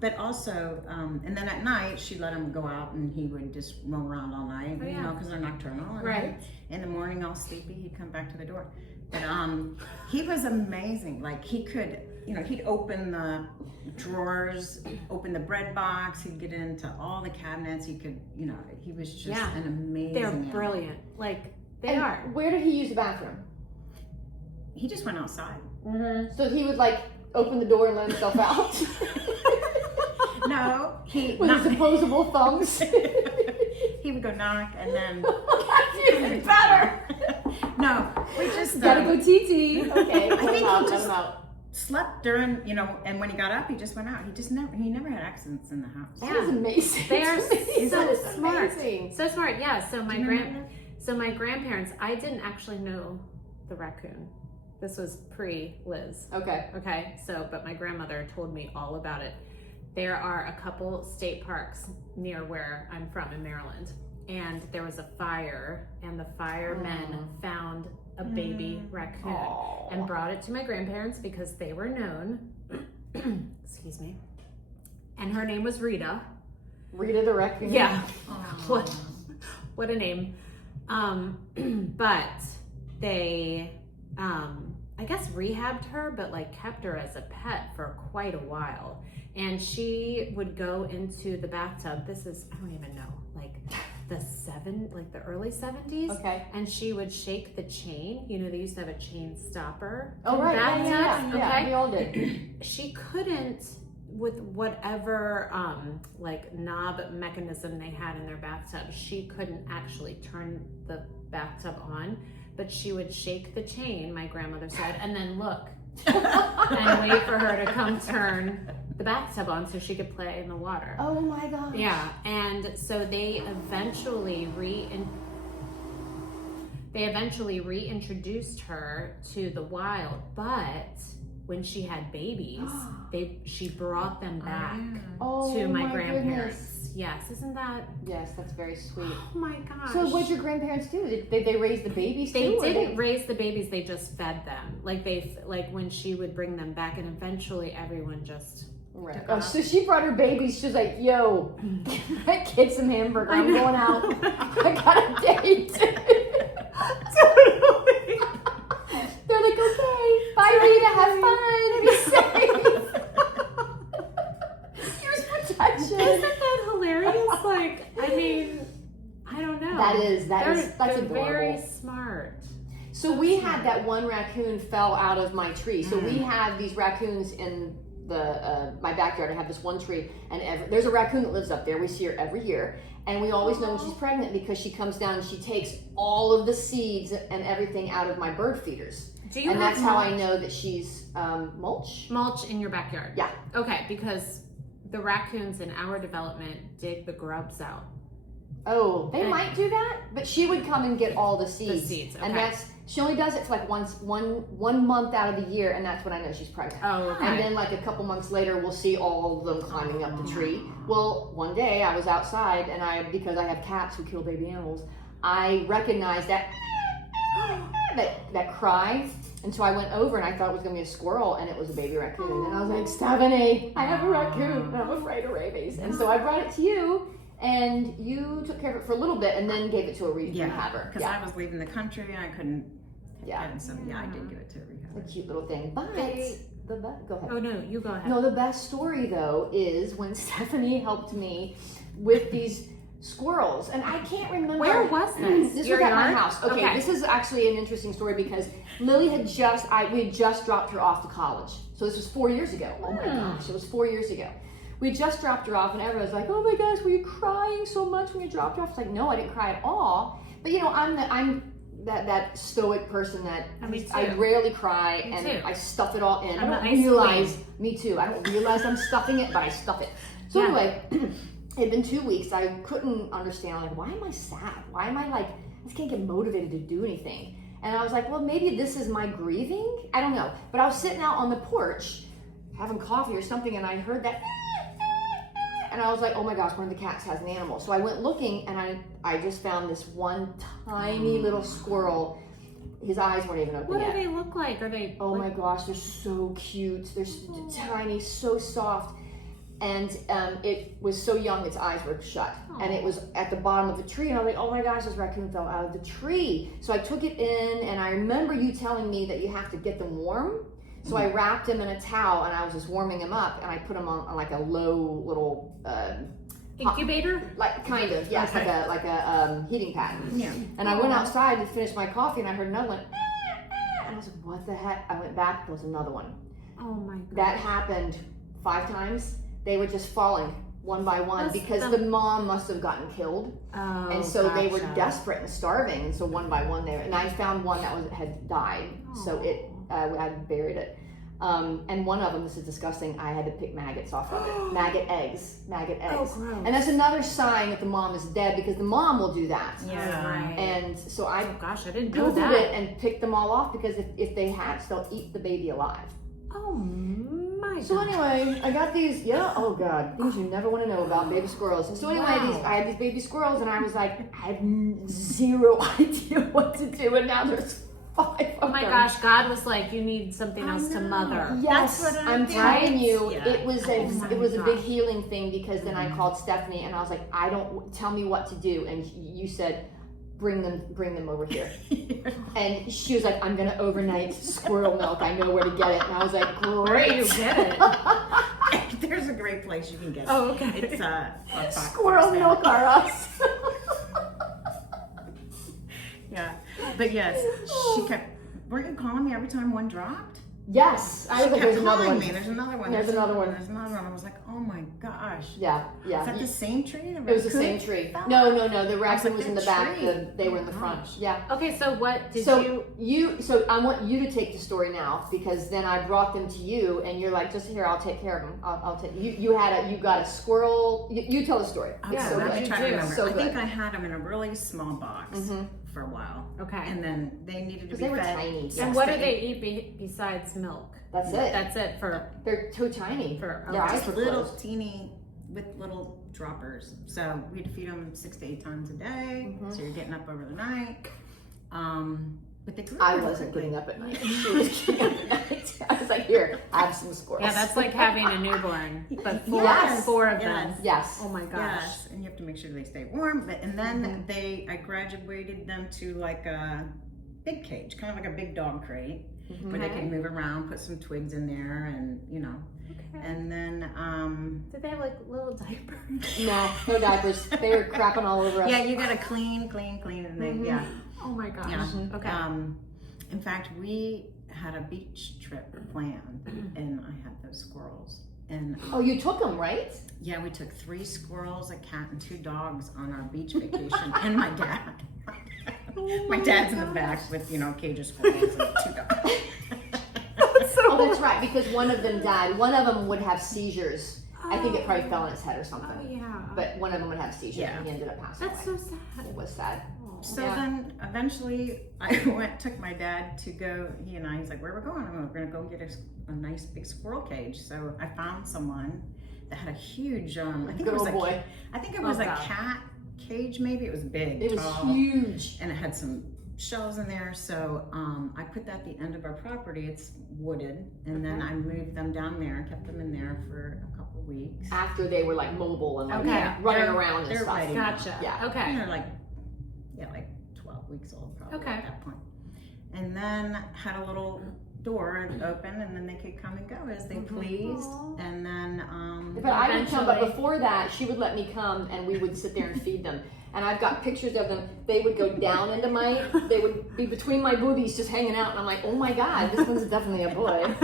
But also, and then at night she'd let him go out, and he would just roam around all night, Oh, yeah. because they're nocturnal. And Right. in the morning, all sleepy, he'd come back to the door. But he was amazing. Like he could, he'd open the drawers, open the bread box. He'd get into all the cabinets. He could, he was just Yeah. an amazing. They're animal. brilliant. Like they And are. where did he use the bathroom? He just went outside. So he would open the door and let himself out No, he with his opposable thumbs. he would go knock, and then That's even better. no, we just Gotta go TT. Okay, I think he let just- him out. slept during, and when he got up, he just went out. He never had accidents in the house. That is amazing. They are That so is smart. amazing. So smart. Yeah. So my Do you remember? my grandparents. I didn't actually know the raccoon. This was pre-Liz. Okay. Okay. So, but my grandmother told me all about it. There are a couple state parks near where I'm from in Maryland, and there was a fire, and the firemen found a baby raccoon Aw. and brought it to my grandparents because they were known. Excuse me. And her name was Rita. Rita the raccoon. Yeah. Aw. What a name. But they, I guess rehabbed her, but kept her as a pet for quite a while. And she would go into the bathtub. This is, I don't even know, the early 70s. Okay. And she would shake the chain. They used to have a chain stopper. Oh in right. Yeah, bathtubs. yeah, yeah. Okay. We all did. She couldn't, with whatever knob mechanism they had in their bathtub, she couldn't actually turn the bathtub on, but she would shake the chain, my grandmother said, and then look and wait for her to come turn the bathtub on so she could play in the water. Oh my gosh. Yeah, and so they eventually reintroduced her to the wild, but when she had babies, she brought them back Oh to my goodness. grandparents. Yes, isn't that? Yes, that's very sweet. Oh my gosh. So what did your grandparents do? Did they raise the babies They too? or didn't raise the babies; they just fed them. When she would bring them back, and eventually everyone just. Right. took Oh, off. so she brought her babies. She was like, "Yo, give that kid some hamburger. I'm going out. I got a date." Totally. They're like, "Okay, bye, Rita. Have fun. Be safe." You're supposed to very smart. So we had that one raccoon fell out of my tree. So we have these raccoons in the my backyard. I have this one tree, and there's a raccoon that lives up there. We see her every year, and we always know when she's pregnant because she comes down and she takes all of the seeds and everything out of my bird feeders. And that's how I know that she's mulch. Mulch in your backyard? Yeah. Okay, because the raccoons in our development dig the grubs out. Oh, they might do that, but she would come and get all the seeds. The seeds, okay. And she only does it for like one month out of the year, and that's when I know she's pregnant. Oh, okay. And then like a couple months later, we'll see all of them climbing up the tree. Well, one day I was outside, and because I have cats who kill baby animals, I recognized that cry, and so I went over and I thought it was gonna be a squirrel, and it was a baby raccoon. And I was like, Stephanie, I have a raccoon, and I'm afraid of rabies. And so I brought it to you. And you took care of it for a little bit and then gave it to a rehabber. Because I was leaving the country and I couldn't take it. And so, I did give it to a rehabber. A cute little thing. But, go ahead. Oh, no, you go ahead. No, the best story, though, is when Stephanie helped me with these squirrels. And I can't remember. Where was this? This Your was at my yard? house. Okay, this is actually an interesting story because Lily had we had just dropped her off to college. So this was 4 years ago. Oh my gosh, it was 4 years ago. We just dropped her off, and everyone was like, "Oh my gosh, were you crying so much when you dropped her off?" It's like, no, I didn't cry at all. But you know, I'm that stoic person that I rarely cry, I stuff it all in. I don't realize. Me too. I don't realize I'm stuffing it, but I stuff it. So anyway, it had been 2 weeks. I couldn't understand. Like, why am I sad? Why am I like? I just can't get motivated to do anything. And I was like, well, maybe this is my grieving. I don't know. But I was sitting out on the porch having coffee or something, and I heard that. And I was like, oh my gosh, one of the cats has an animal. So I went looking, and I just found this one tiny little squirrel. His eyes weren't even open yet. What do they look like? Are they? Oh my gosh, they're so cute. They're tiny, so soft. And it was so young, its eyes were shut. And it was at the bottom of the tree. And I was like, oh my gosh, this raccoon fell out of the tree. So I took it in, and I remember you telling me that you have to get them warm. So I wrapped him in a towel, and I was just warming him up, and I put him on like a low little incubator, like kind of, yes, like a heating pad. Yeah. And I went outside to finish my coffee, and I heard another one, and I was like, "What the heck?" I went back. There was another one. Oh my god. That happened 5 times. They were just falling one by one because the mom must have gotten killed, and so they were desperate and starving, and so one by one they were. And I found one that had died, so I buried it. And one of them, this is disgusting, I had to pick maggots off of it. Maggot eggs. Oh, gross. And that's another sign that the mom is dead, because the mom will do that. Yeah. Right. And so I I didn't know Googled that. it and picked them all off, because if they hatch, they'll eat the baby alive. Oh my god. So anyway, I got these, oh god, things you never want to know about, baby squirrels. And so anyway, I had these baby squirrels, and I was like, I have zero idea what to do, and now there's 5 Oh my gosh, God was like, you need something else to mother. Yes, that's what I'm telling you, yeah. it was a big healing thing, because then I called Stephanie, and I was like, tell me what to do, and you said, bring them over here. And she was like, I'm gonna overnight squirrel milk. I know where to get it. And I was like, great. Where do you get it? There's a great place you can get it. Oh, okay. It's Squirrel milk are us. Yeah, but yes, she kept. Weren't you calling me every time one dropped? Yes, I was like, there's another one. There's another one. There's another one. There's another one. I was like, oh my gosh. Yeah. Is that the same tree? It was the same tree. No. The raccoon was in the back. They were in the front. Gosh. Yeah. Okay, so what did you? So I want you to take the story now, because then I brought them to you, and you're like, just here, I'll take care of them. I'll take you. You got a squirrel. You tell the story. Yeah, so I'm good. trying to remember. So I think good. I had them in a really small box for a while. Okay. And then they needed to be They were fed. tiny. And what do they eat besides milk? That's it. That's it for. They're too tiny. For Their eyes Just were little closed. teeny with little droppers. So we'd feed them 6 to 8 times a day. So you're getting up over the night. But they grew I really wasn't quickly. getting up at night. She was getting up at night. I was like, here, have some squirrels. Yeah, that's like having a newborn, but Yes. four of them. Yes. Oh my gosh. Yes, and you have to make sure they stay warm. But and then I graduated them to like a big cage, kind of like a big dog crate, where they could move around, put some twigs in there, and Okay. And then Did they have like little diapers? No diapers. They were crapping all over us. yeah, you gotta clean, and then Oh my gosh. Yeah. Okay. In fact, we had a beach trip planned, and I had those squirrels. And Oh, you took them, right? yeah, we took 3 squirrels, a cat, and 2 dogs on our beach vacation, and my dad. My dad's in the back with, you know, a cage of squirrels and 2 dogs. Oh, that's right, because one of them died. One of them would have seizures. I think it probably fell on its head or something. Oh yeah. But one of them would have seizures, Yeah. and he ended up passing That's away. so sad. It was sad. So Yeah. then eventually I took my dad to go, he's like, where are we going? We're going to go get a nice big squirrel cage. So I found someone that had a huge, I think Good it was old a, boy. I think it was Oh, a God. cat cage maybe. It was big, It was tall, huge. and it had some shelves in there. So I put that at the end of our property. It's wooded. And then I moved them down there and kept them in there for a couple weeks. After they were like mobile and like Okay. running They're- around and they're stuff. ready. Gotcha. Yeah. Okay. They're like 12 weeks old probably Okay. at that point. And then had a little door open, and then they could come and go as they pleased. And then But I would come, but Eventually. before that, she would let me come and we would sit there and feed them. And I've got pictures of them. They would go down into they would be between my boobies just hanging out. And I'm like, oh my God, this one's definitely a boy.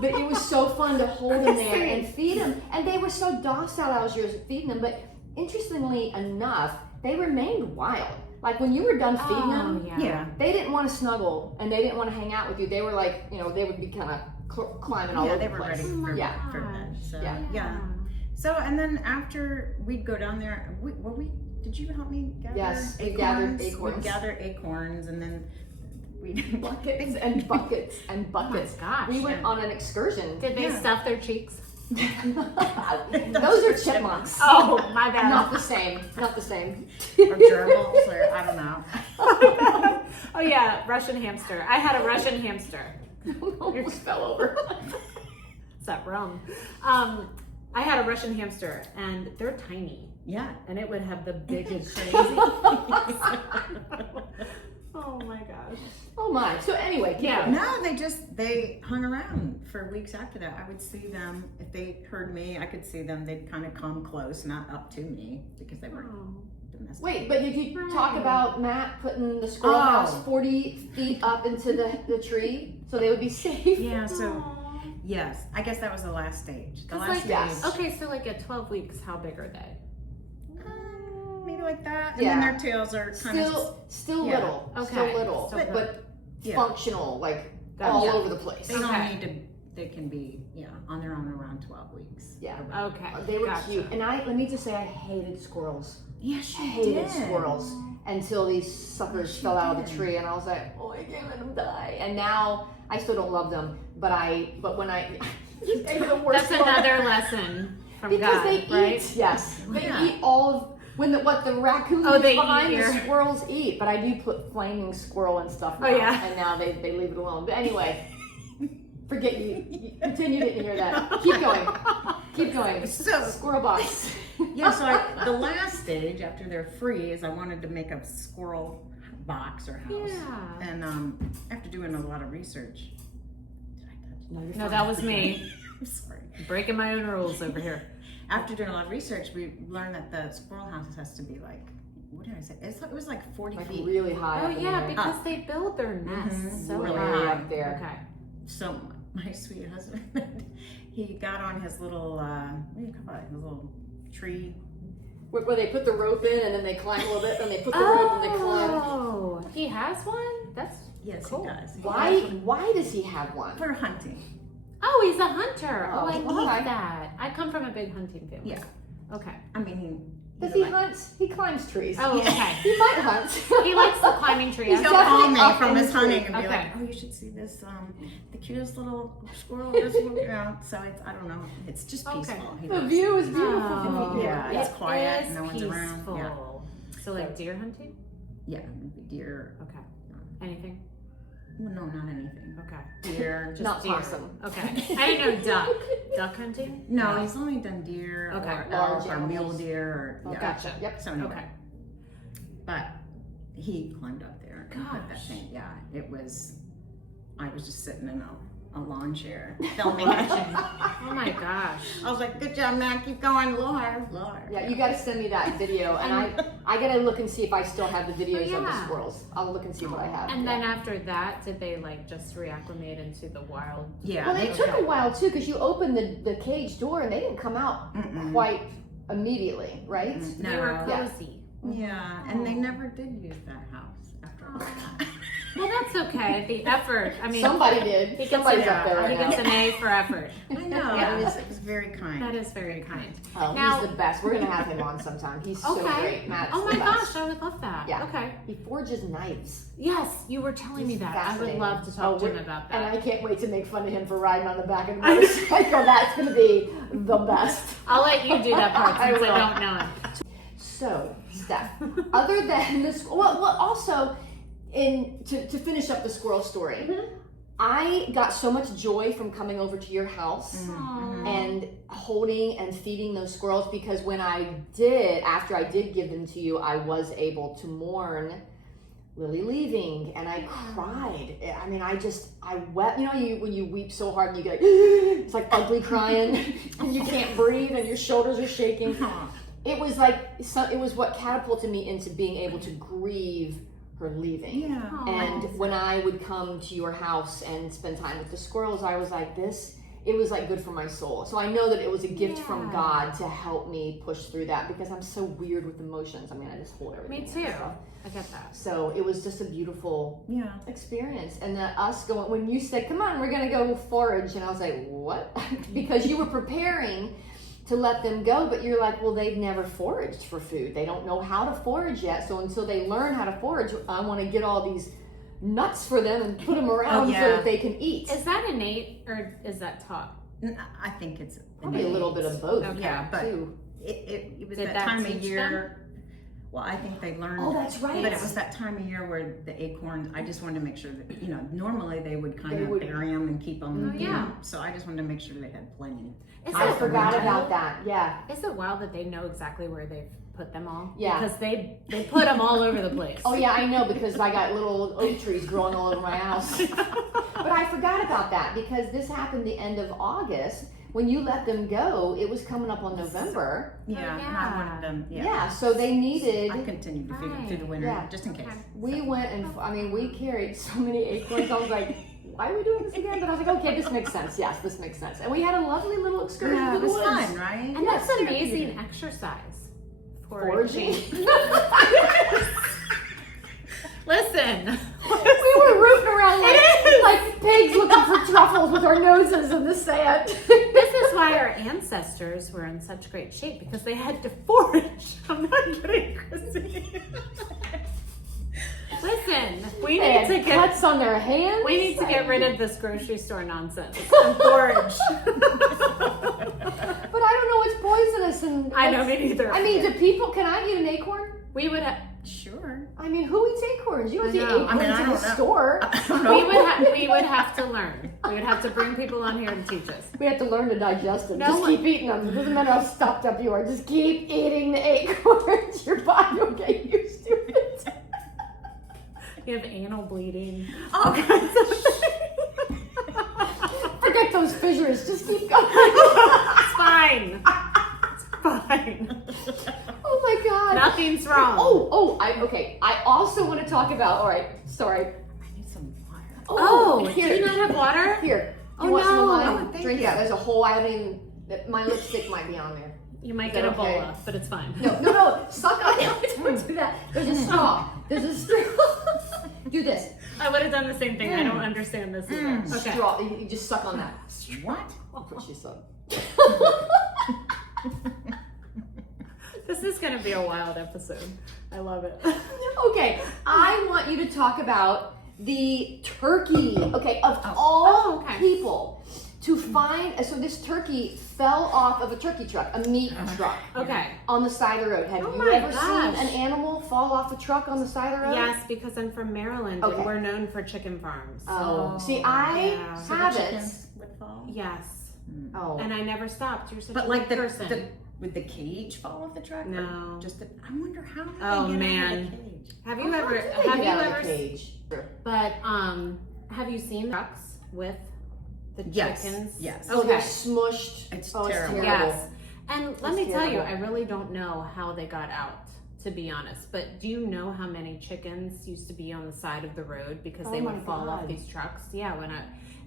But it was so fun to hold them there and feed them. And they were so docile, I was just feeding them. But interestingly enough, they remained wild. Like when you were done feeding them, yeah. they didn't want to snuggle and they didn't want to hang out with you. They were like, you know, they would be kind of climbing all Yeah, over they the were place. ready for, Yeah. for bed. So Yeah. So and then after we'd go down there, did you help me gather Yes, we acorns? gathered acorns. We'd gather acorns, and then we Buckets and buckets and buckets. Oh my gosh. We went on an excursion. Did they Yeah. stuff their cheeks? Those are chipmunks. Oh, my bad. Not the same. Not the same. or gerbils, or I don't know. Oh yeah, Russian hamster. I had a Russian hamster. Almost fell over. Is that rum? I had a Russian hamster, and they're tiny, Yeah. and it would have the biggest crazy. Oh my gosh. Oh my. So anyway, Yeah. No, they hung around for weeks after that. I would see them if they heard me. I could see them. They'd kind of come close, not up to me because they were domestic. Wait, but did you talk Right. about Matt putting the squirrel Oh. house 40 feet up into the tree so they would be safe? Yeah. So Aw. yes, I guess that was the last stage. The 'Cause, last like, stage. yes. Okay, so like at 12 weeks, how big are they? Maybe like that. And Yeah. then their tails are kind of Still yeah. little. Okay. Still little. Still but Yeah. functional, like Gotcha. all Yeah. over the place. They don't Okay. need to. They can be on their own around 12 weeks. Yeah. Okay. They were Gotcha. cute. And let me just say, I hated squirrels. Yes, I you hated did. squirrels until these suckers She fell out of the did. tree, and I was like, oh, I can't let them die. And now I still don't love them, but when I maybe the worst That's one- another lesson from because God, they right? eat. Yes, they Yeah. eat all of what the raccoons they behind eat the your- squirrels eat. But I do put flaming squirrel and stuff. Now, yeah. and now they leave it alone. But anyway. Forget you. Pretend you didn't hear that. Keep going. Keep going. So- Squirrel box. Yeah, so the last stage after they're free is I wanted to make a squirrel box or house. Yeah. And after doing a lot of research, did I touch? No, you're No, fine. that was me. I'm sorry. Breaking my own rules over here. After doing a lot of research, we learned that the squirrel house has to be like, what did I say? It was like 40 Like feet. really high. Oh up in yeah, there. because they build their nests Mhm. so Really high high up there. Okay. So my sweet husband, he got on his little, what do you call it? His little tree. Where they put the rope in and then they climb a little bit, then they put the rope and they climb. Oh, he has one? That's Yes, Cool. he does. He Why? has one Why does he have one? for hunting. Oh, he's a hunter. Oh, I Oh, love okay. that. I come from a big hunting family. Yeah. Okay. I mean, Does he's he like- hunt? He climbs trees. Oh, Yeah. okay. He might hunt. He likes the climbing tree. He's He'll definitely call me up from in his the hunting tree. and be Okay. like, "Oh, you should see this, the cutest little squirrel." This little, so it's I don't know. It's just Okay. peaceful. He The loves- view is beautiful. Oh, Yeah, it's it quiet, is no one's around. peaceful. Yeah. So like deer hunting? Yeah, maybe deer. Okay. Anything? Well, no, not anything. Okay. Deer. Just Not deer. possum. Okay. I didn't know duck. Duck hunting? No, he's only done deer Okay. or Large elk or mule animals. deer or yeah. Gotcha. Yep. So anyway, Okay. but he climbed up there and put that Gosh. thing. Yeah, it was. I was just sitting in a lawn chair filming it. Oh my gosh. I was like, "Good job, Matt. Keep going, Lord." Yeah, you got to send me that video, and I gotta look and see if I still have the videos of the yeah. squirrels. I'll look and see what I have. And then after that, did they like just reacclimate into the wild? Yeah. Well, they took a while too, because you opened the cage door and they didn't come out quite immediately, right? No. They were Yeah. cozy. Yeah, and they never did use that house after all that. Well, that's okay. The effort. I mean, Somebody did. He gets, Somebody's up there he right gets now. an A for effort. I know, Yeah. it was very kind. That is very kind. Oh, Now- he's the best. We're gonna have him on sometime. He's so great. Matt's Oh my the best. gosh, I would love that. Yeah. Okay. He forges knives. Yes, you were telling me He's that. I would fascinating. love to talk to him about And that. I can't wait to make fun of him for riding on the back of the motorcycle. That's gonna be the best. I'll let you do that part I since I will. don't know him. So, Steph, other than this, well also, to finish up the squirrel story, I got so much joy from coming over to your house and holding and feeding those squirrels, because after I did give them to you, I was able to mourn Lily leaving, and I cried. I mean, I wept. You know, when you weep so hard and you get like, it's like ugly crying, and you can't breathe, and your shoulders are shaking. It was it was what catapulted me into being able to grieve her leaving. Yeah. And when I would come to your house and spend time with the squirrels, I was like, it was like good for my soul. So I know that it was a gift from God to help me push through that, because I'm so weird with emotions. I mean, I just hold everything. Me too. in, so. I get that. So it was just a beautiful Yeah. experience. And us going, when you said, come on, we're going to go forage. And I was like, what? Because you were preparing to let them go, but you're like, well, they've never foraged for food. They don't know how to forage yet. So until they learn how to forage, I want to get all these nuts for them and put them around so that they can eat. Is that innate or is that taught? I think it's Probably a little bit of both. Okay. Yeah, but too. it was Did that that time of teach year. Well, I think they learned. Oh, that's right. But it was that time of year where the acorns. I just wanted to make sure that normally they would kind of bury them and keep them. Oh, yeah. So I just wanted to make sure they had plenty. I forgot about that. Yeah. Is it wild that they know exactly where they've put them all? Yeah. Because they put them all over the place. Oh yeah, I know, because I got little oak trees growing all over my house. But I forgot about that, because this happened the end of August. When you let them go, it was coming up on November. Yeah, and I wanted them. Yeah, so they needed. I continued to feed them through the winter, just in case. We went and we carried so many acorns. I was like, why are we doing this again? But I was like, okay, this makes sense. Yes, this makes sense. And we had a lovely little excursion Yeah, to it the was woods. fun, right? And that's amazing exercise. Foraging. Listen. We were rooting around like pigs looking for truffles with our noses in the sand. This is why our ancestors were in such great shape, because they had to forage. I'm not kidding, Chrissy. Listen, we They need had to get cuts on their hands. we need to get rid of this grocery store nonsense and forage. But I don't know what's poisonous and I know, me neither. I mean, can I eat an acorn? We would have. Sure. I mean, who eats acorns? You don't I see know. acorns I mean, I in the don't know. store. I don't know. We would have to learn. We would have to bring people on here to teach us. We have to learn to digest them. No Just one- keep eating them. It doesn't matter how stuffed up you are. Just keep eating the acorns. Your body will get used to it. You have anal bleeding. Oh, Forget those fissures. Just keep going. It's fine. It's fine. Oh my God. Nothing's wrong. Okay. I also want to talk about. All right. Sorry. I need some water. Oh, do here. you not have water? Here. Oh, You want some of no. mine? Oh, thank Drink you. that. There's a whole. I haven't even. My lipstick might be on there. You might Is get that okay? Ebola, but it's fine. No. Suck on it. Don't do that. There's a straw. Do this. I would have done the same thing. I don't understand this either. Okay. Straw. You just suck on that. What? That's what she said. This is going to be a wild episode. I love it. Okay, I want you to talk about the turkey. Okay, of all people to find. So this turkey fell off of a turkey truck, a meat truck, Okay. on the side of the road. Have Oh you my ever gosh. seen an animal fall off a truck on the side of the road? Yes, because I'm from Maryland Okay. and we're known for chicken farms. Oh, see, I yeah. So the haven't. chickens would fall? Yes. Oh, And I never stopped. You're such But a like good person. would the cage fall off the truck? Or No. Just I wonder how did Oh, they get out man. of the cage? Have Oh, you how ever did they have get you out of ever the cage? but have you seen trucks with the Yes. chickens? Yes. Oh, they're Okay. smushed. It's Oh, terrible. terrible. Yes. And let It's me tell you, terrible. I really don't know how they got out. to be honest. But do you know how many chickens used to be on the side of the road because Oh they my would fall off God. these trucks? Yeah,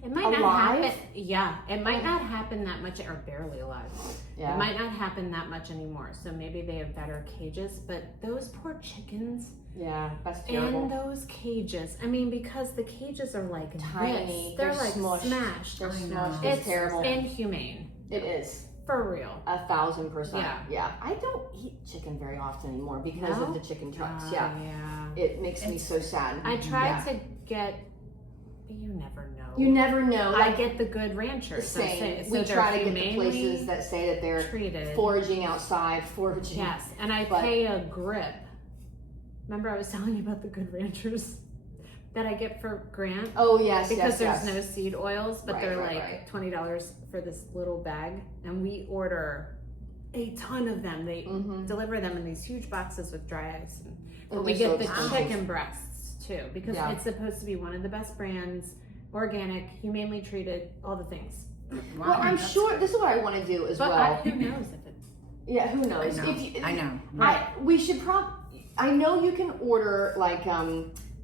it might not Alive? happen. Yeah, it might not happen that much, or barely alive. Yeah. It might not happen that much anymore. So maybe they have better cages. But those poor chickens Yeah, that's in terrible. those cages. I mean, because the cages are like Tiny. this. They're like smushed. smashed. They're I know. smushed. It's It's terrible. inhumane. It is. For real. 1,000%. Yeah. I don't eat chicken very often anymore because No? of the chicken trucks. Yeah. Yeah. It makes me so sad. I tried Yeah. to get. You never know. You never know. I Like, get the good ranchers. So same. so We they're try to get the humanely places that say that they're treated. foraging outside, foraging. Yes, and I But- pay a grip. Remember, I was telling you about the good ranchers that I get for Grant Oh yes, because yes, there's yes. no seed oils, but Right, they're right, like right. $20 for this little bag, and we order a ton of them. They Mhm. deliver them in these huge boxes with dry ice, but And we they're get so the expensive. chicken breasts too because Yeah. it's supposed to be one of the best brands, organic, humanely treated, all the things. Wow, Well, I'm that's sure good. this is what I want to do as But well. who knows if it's Yeah, who I knows? know. If you, I know. we should I know you can order like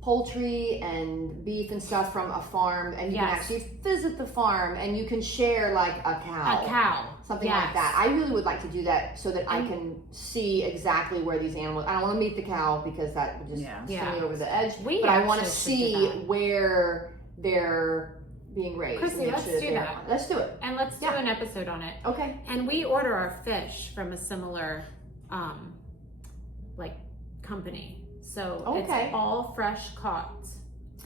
poultry and beef and stuff from a farm, and you can Yes. actually visit the farm, and you can share like a cow. Something like Yes. that. I really would like to do that so that I And- can see exactly where these animals. I don't want to meet the cow because that would just Yeah. send Yeah. me over the edge. We but I want to actually should do see that. where they're being raised. Chrissy, and make let's sure that do they're- that. Let's do it. And let's do Yeah. an episode on it. Okay. And we order our fish from a similar, like company. So Okay. it's all fresh caught.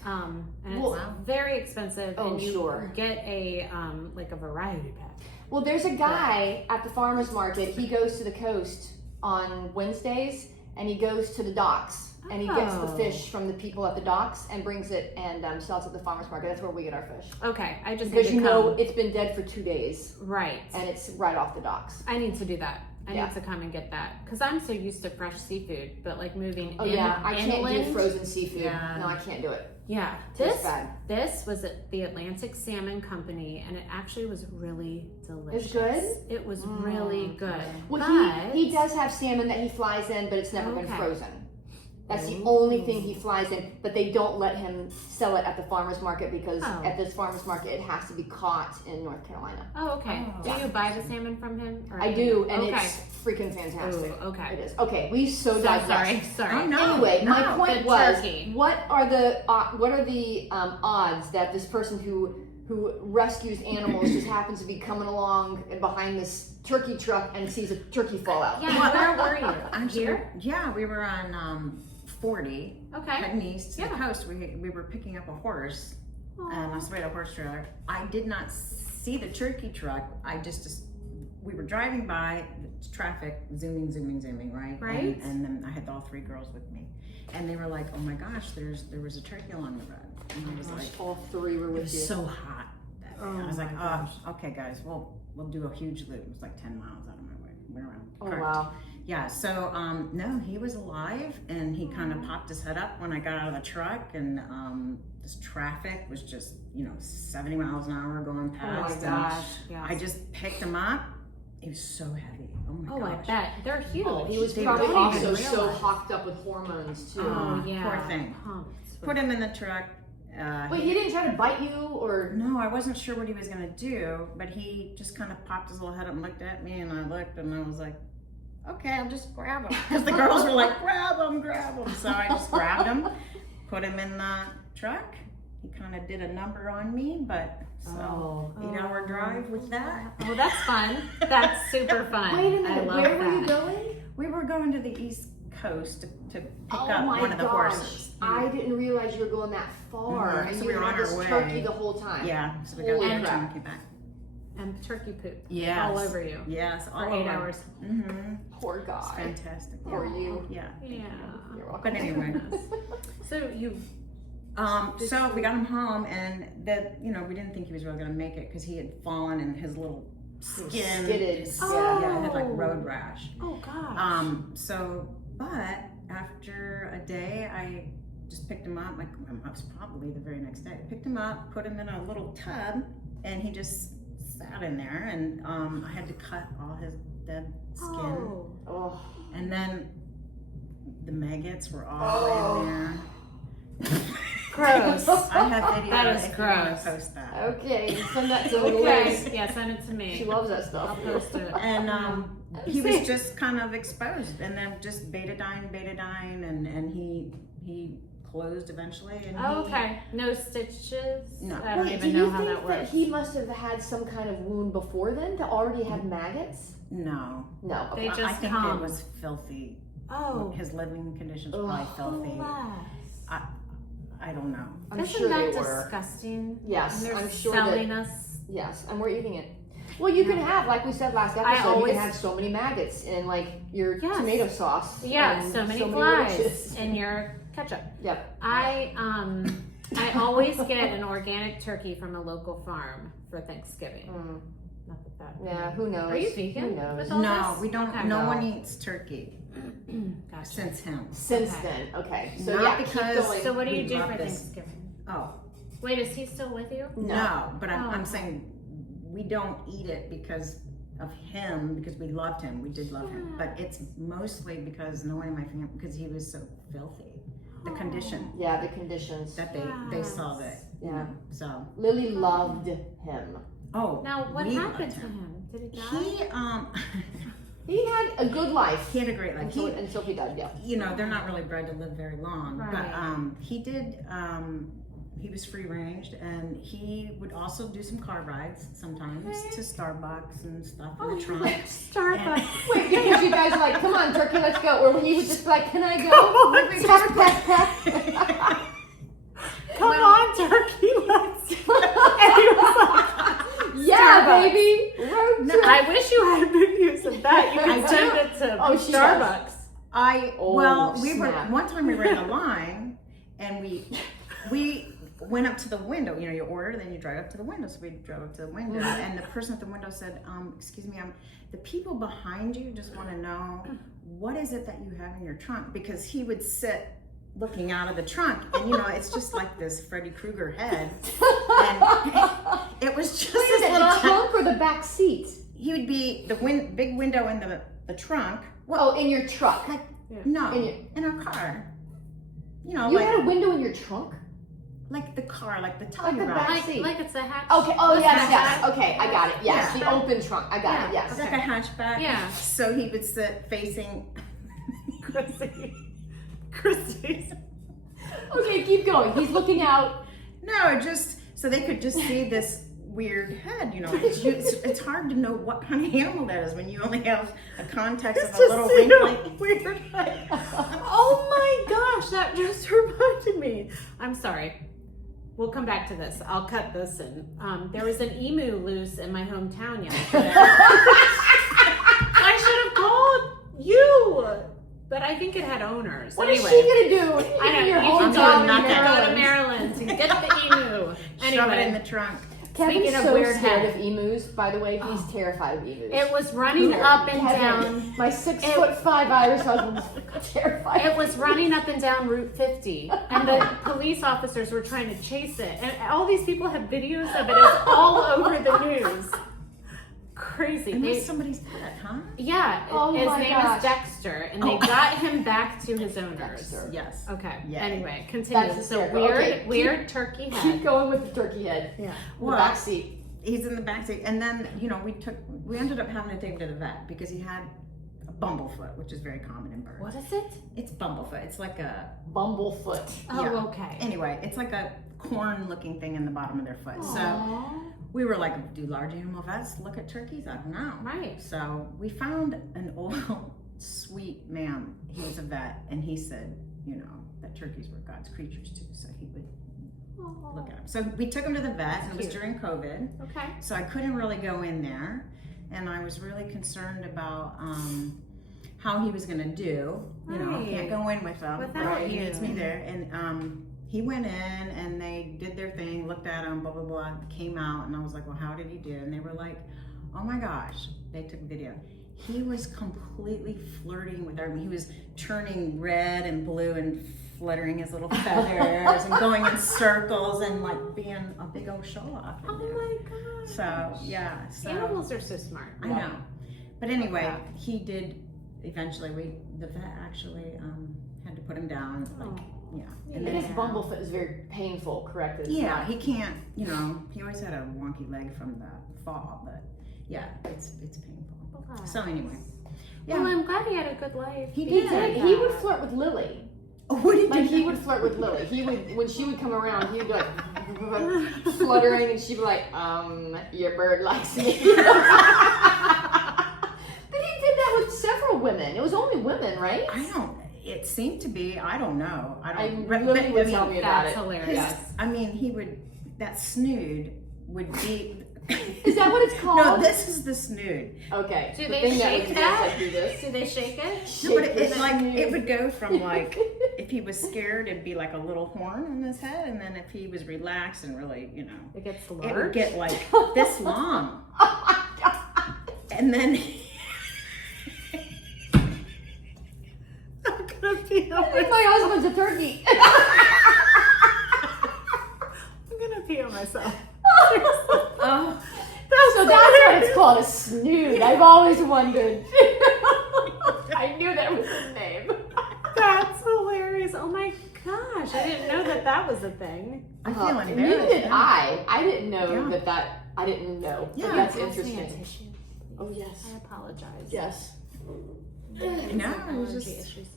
And Well- it's very expensive. Oh, and you sure. get a like a variety pack. Well, there's a guy at the farmer's market. He goes to the coast on Wednesdays, and he goes to the docks, and he gets the Oh. fish from the people at the docks and brings it and sells it at the farmer's market. That's where we get our fish. Okay, I just Because need you to know come. it's been dead for 2 days, Right. and it's right off the docks. I need to do that. I Yeah. need to come and get that because I'm so used to fresh seafood. But like moving Oh in, yeah, I can't do inland- frozen seafood. Yeah. No, I can't do it. Yeah, Tastes bad. This was at the Atlantic Salmon Company, and it actually was really delicious. good? It was really good. Well, but he does have salmon that he flies in, but it's never been Okay. frozen. That's the only thing he flies in, but they don't let him sell it at the farmer's market because Oh. at this farmer's market it has to be caught in North Carolina. Oh, okay. Oh. Do you buy the salmon from him? Or I do, and okay. it's freaking fantastic. Ooh, okay. It is. Okay, we so So digress. sorry. Oh, no. Anyway, my No, point the was, turkey. what are the odds that this person who rescues animals just happens to be coming along behind this turkey truck and sees a turkey fall out? Yeah, where were you? Actually, Here? yeah, we were on 40 Okay. heading east to the Yeah. coast. We were picking up a horse, and I sprayed a horse trailer. I did not see the turkey truck. We were driving by the traffic, zooming, right? Right. And then I had all 3 girls with me, and they were like, "Oh my gosh, there was a turkey along the road," and I was like, All three were "It with was you. so hot." That day. I was Oh like, my "Oh, gosh. okay, guys, we'll do a huge loop." It was like 10 miles out of my way. Went around. Oh Correct. wow. Yeah, so no, he was alive, and he kind of popped his head up when I got out of the truck, and this traffic was just 70 miles an hour going Oh past. my and gosh. Yeah. I just picked him up. He was so heavy. Oh my Oh, I gosh. bet. They're huge. Oh, he was They probably don't also even so realize. hocked up with hormones too. Oh, Oh, yeah. poor thing. Pumped. Put him in the truck. Wait, he didn't try to bite you or? No, I wasn't sure what he was gonna do, but he just kind of popped his little head up and looked at me, and I looked, and I was like, "Okay, I'll just grab him," because the girls were like, "Grab him, grab him!" So I just grabbed him, put him in the truck. He kind of did a number on me, but so 8-hour drive with that. Oh, that's fun. That's super fun. Wait a I minute, love where were that. you going? We were going to the East Coast to pick Oh up my one of the gosh. horses. I didn't realize you were going that far, Mhm. and So you we were had on our this way. turkey the whole time. Yeah, so we got Holy there crap. and came back. And turkey poop Yes. all over you Yes, all for 8 over. hours. Mm-hmm. Poor It's guy. fantastic. Poor you. Yeah. Yeah. You're welcome. But anyway. So you So we got him home, and we didn't think he was really gonna make it because he had fallen and his little skin, skidded. his- Oh. yeah, it had like road rash. oh gosh. But after a day, I just picked him up. It was probably the very next day. I picked him up, put him in a little tub, and he just sat in there. And I had to cut all his dead skin. Oh. Oh, And then the maggots were all in there. Gross. I have video. That is if you wanna gross. Post that. Okay, send that to Okay. Liz. Yeah, send it to me. She loves that stuff. I'll post it. And he was just kind of exposed, and then just betadine, and he closed eventually. And Oh, okay. No stitches? No. I don't Wait, even do know you how think that works. he must have had some kind of wound before then to already have maggots? No, No. They Okay. just I think come. it was filthy. Oh. His living conditions were probably filthy. Bless. I don't know. I'm Isn't sure that they were. disgusting? Yes, And they're I'm sure selling that. us. Yes, and we're eating it. Well, you can have, like we said last I episode, you always- can have so many maggots in like your Yes. tomato sauce. Yeah, and so many roaches. flies in your ketchup. Yep. I always get an organic turkey from a local farm for Thanksgiving. Mm. Not that Yeah, who knows? Are you vegan? Who knows? With all No, this? we don't. Okay. No No. one eats turkey Gotcha. since him. Since Okay. then, okay. So Not yeah, because- keep going. So what do you We do love for this. Thanksgiving? Oh Wait, is he still with you? no, but Oh. I'm saying we don't eat it because of him, because we loved him. We did love him, but it's mostly because no one in my family, because he was so filthy. The condition Yeah, the conditions. that they saw that. You Yeah. know, so Lily loved him. oh. Now, what we happened loved to him? Did he die? He He had a good life he had a great life. until he died. Yeah. You know, they're not really bred to live very long, Right. but he did. He was free ranged, and he would also do some car rides sometimes to Starbucks and stuff in the trunk. Starbucks. Wait, because you guys are like, come on, turkey, let's go. Or he would just be like, can I go? on, Peck, peck, peck. Come on, turkey, let's. And he was like, Yeah, Starbucks. baby. Road No, trip. I wish you had videos of that. You I could send it to Oh, she Starbucks. Oh, we were snap. one time we were in the line, and we went up to the window. You know, you order, then you drive up to the window. So we drove up to the window, and the person at the window said, "Excuse me, the people behind you just want to know what is it that you have in your trunk?" Because he would sit looking out of the trunk, and you know, it's just like this Freddy Krueger head, and it was just Wait, is this it little. the trunk or the back seat? He would be the big window in the trunk. Oh, in your truck. Like Yeah. no, In in our car. You know, You like had a window in your trunk? the car, like the Like the Telluride. back- Like it's a hatch. Okay. Oh, What's yes, that? yes. Okay, I got it. Yes, Yeah. the open trunk. I got Yeah. it. Yes. It's like a hatchback. Yeah. So he would sit facing. Chrissy. Okay, keep going. He's looking out. No, just so they could just see this weird head. You know, it's hard to know what kind of animal that is when you only have a context of a little wrinkly weird head. Oh my gosh, that just reminded me. I'm sorry. We'll come back to this. I'll cut this in. There was an emu loose in my hometown yesterday. I should have called you, but I think it had owners. What anyway, is she gonna do? I know. In your You can hometown in knock go it. to Maryland to get the emu. Shove it in Anyway, the trunk. Kevin's Speaking of so weird scared head. of emus. By the way, he's terrified of emus. it was running up and down. My 6'5" Irish husband's terrified. It was running up and down Route 50, and the police officers were trying to chase it. And all these people have videos of it. It was all over the news. Crazy. And They- that's somebody's pet, huh? yeah, Oh his my name gosh. is Dexter, and they got him back to his owners. Dexter. Yes. Okay. Yay. Anyway, continue. That's So hysterical. weird, Okay, weird turkey Keep head. going with the turkey head. Yeah. In the Well, back seat. He's in the backseat, and then you know we ended up having to take him to the vet because he had a bumblefoot, which is very common in birds. What is it? It's bumblefoot. It's like a Bumblefoot. Oh, Yeah. okay. anyway. It's like a corn-looking thing in the bottom of their foot. So Aw. we were like, do large animal vets look at turkeys? I don't know. Right. So we found an old sweet man. He was a vet, and he said, you know, that turkeys were God's creatures too. So he would look at them. So we took him to the vet, and it was Cute. during COVID. Okay. So I couldn't really go in there, and I was really concerned about how he was going to do. You know, I can't go in with him. Without He you. needs me there, and he went in, and they did their thing, looked at him, blah blah blah, came out, and I was like, well, how did he do? And they were like, oh my gosh, they took video. He was completely flirting with everyone. He was turning red and blue and fluttering his little feathers and going in circles and like being a big old show off. in Oh there. my gosh. So yeah, so Animals are so smart. I know. But anyway, Yeah. he did eventually. The vet actually had to put him down. Like, yeah. And I then guess bumblefoot is very painful, correct? It's yeah, not- he can't. You know, he always had a wonky leg from the fall, but yeah, it's painful. So anyway, yeah. Well, I'm glad he had a good life. He He did. did. He would flirt with Lily. Oh, what did Like he would flirt with Lily. He would when she would come around, he'd be like fluttering, and she'd be like, your bird likes me. But he did that with several women. It was only women, right? I don't. It seemed to be. I don't know. Lily would tell me about That's it. hilarious. I mean, he would. That snood would be. Is that what it's called? No, this is the snood. Okay. Do The they thing shake we that? like do this. Do they shake it? No, but Shake it's the like snood. it would go from like if he was scared, it'd be like a little horn on his head, and then if he was relaxed and really, you know, It gets large. it would get like this long, and then. I'm gonna pee on I think my husband's a turkey. I'm gonna pee on myself. Oh, So that's what it's called, a snood. I've always wondered. I knew that was his name. That's hilarious. Oh my gosh, I didn't know that was a thing. I feel Neither embarrassed. did I. I didn't know Yeah. that. I didn't know. Yeah. But that's Pass me a interesting. tissue. Oh yes. I apologize. Yes. No, it was Allergy just issues.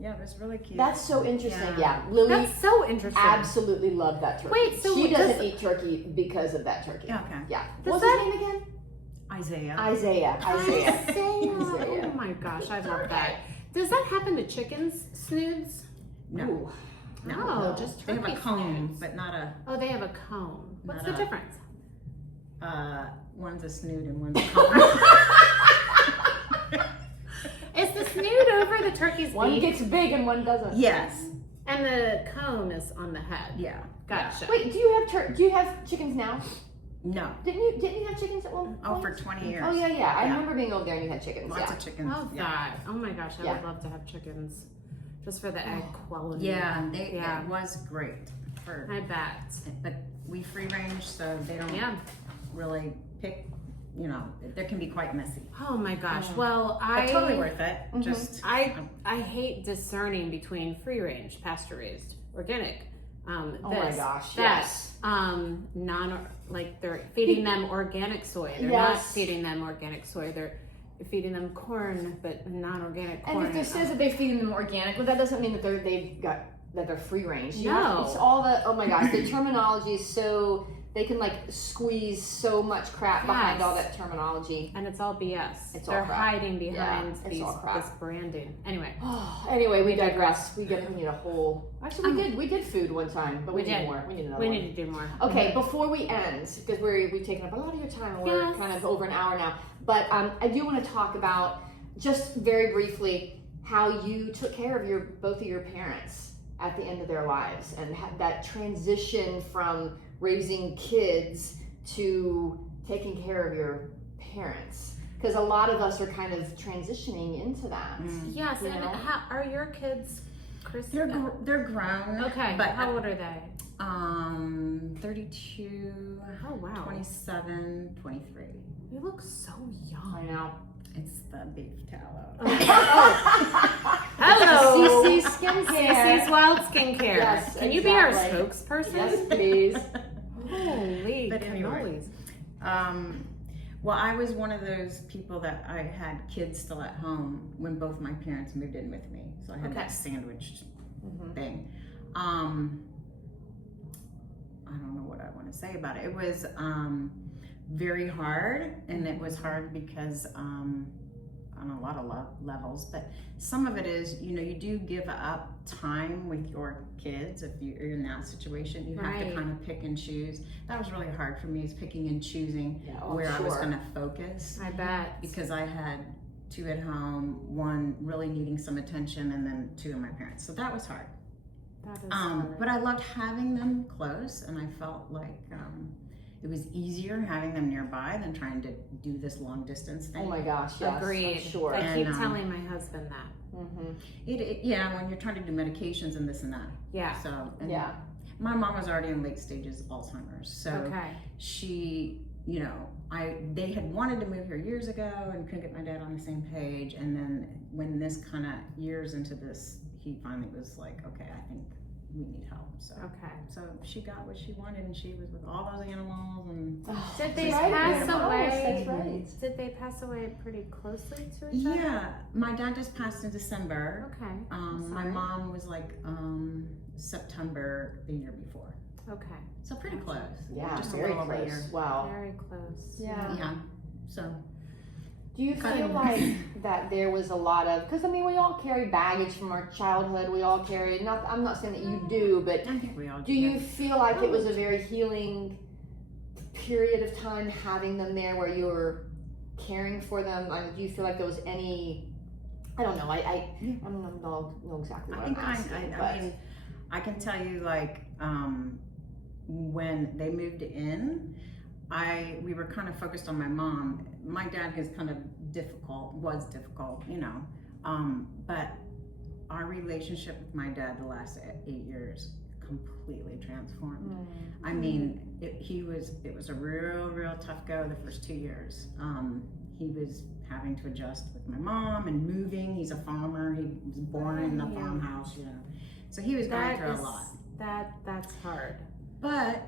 yeah, it was really cute. That's so interesting. Yeah. Yeah, Lily That's so interesting. absolutely loved that turkey. Wait, so she doesn't does- eat turkey because of that turkey. Yeah, okay. Yeah. Does What's that- his name again? Isaiah. Isaiah. Isaiah. Oh my gosh, I love that. Does that happen to chickens, snoods? No, Ooh. no. No, just They have a turkey comb, snoods. but not a. Oh, they have a cone. What's Not the a- difference? One's a snood and one's a comb. Is the snood over the turkey's One beak? gets big and one doesn't. Yes. And the comb is on the head. Yeah. Gotcha. Wait, do you have chickens now? No. Didn't you have chickens at one point? Oh, for 20 years. Oh yeah, yeah. I Yeah. remember being over there and you had chickens. Lots Yeah. of chickens. Oh yeah. God. Oh my gosh, I Yeah. would love to have chickens. Just for the egg quality. Yeah, Yeah. it was great. For, I bet. but we free range, so they don't Yeah. really pick. You know, there can be quite messy. Oh my gosh. Yeah. Well, But totally worth it. Mhm. Just I hate discerning between free range, pasture raised, organic. Oh my gosh, that, yes. non like they're feeding them organic soy. They're not Yes. feeding them organic soy. They're feeding them corn, but non-organic And corn. if it says that they're feeding them organic, well, that doesn't mean that they're free range. You No. have- it's all the, oh my gosh, the terminology is so, they can like squeeze so much crap behind Yes. all that terminology. And it's all BS. It's all They're crap. hiding behind Yeah, it's all crap. this branding. Anyway, Anyway, we digress. We need a whole, actually we did food one time, but we we need did. more. We need another we one. need to do more. Okay, before we end, because we've taken up a lot of your time, and we're Yes. kind of over an hour now, but I do want to talk about, just very briefly, how you took care of both of your parents at the end of their lives, and that transition from raising kids to taking care of your parents. Because a lot of us are kind of transitioning into that. Yes, You and know? how are your kids, Chris? they're grown. Okay, But how old are they? 32, Oh wow, 27, 23. you look so young. I know. It's the beef tallow. Hello, CC Skincare. CC's Wild Skincare. Yes, Can you be our exactly. spokesperson? Yes, please. Holy But anyway. cannolis. Well, I was one of those people that I had kids still at home when both my parents moved in with me. So I had Okay. that sandwiched Mhm. thing. I don't know what I want to say about it. It was very hard, and it was hard because on a lot of levels, but some of it is, you do give up time with your kids. If you're in that situation, you have to Right. kind of pick and choose. That was really hard for me, is picking and choosing Yeah, oh, where I was sure. going to focus, I bet. because I had 2 at home, 1 really needing some attention, and then 2 of my parents. So that was hard. That is hard. But I loved having them close, and I felt like it was easier having them nearby than trying to do this long distance thing. Oh my gosh, yes. Agreed. I'm sure. I And, keep telling my husband that. Mm-hmm. Yeah, when you're trying to do medications and this and that. Yeah. So, and Yeah. my mom was already in late stages Alzheimer's, so Okay. she they had wanted to move here years ago and couldn't get my dad on the same page. And then when this kind of years into this, he finally was like, okay, I think we need help. So she got what she wanted, and she was with all those animals. And did they pass away? That's right. Did they pass away pretty closely to each other? Yeah, my dad just passed in December. Okay. My mom was like September the year before. Okay. So pretty close. Yeah, just very a little close. over a year. Wow. Very close. Yeah. So. Do you feel like that there was a lot of, because I mean, we all carry baggage from our childhood. We all carry, I'm not saying that you do, but I think we all do you feel like it was a very healing period of time having them there where you were caring for them? I mean, do you feel like there was any, I don't know, I don't know exactly what I'm asking. I mean, I can tell you, like, when they moved in, we were kind of focused on my mom. My dad was difficult, but our relationship with my dad the last 8 years completely transformed. I mean, it was a real tough go the first 2 years. He was having to adjust with my mom and moving. He's a farmer. He was born in the farmhouse, so he was going through a lot. That's hard. But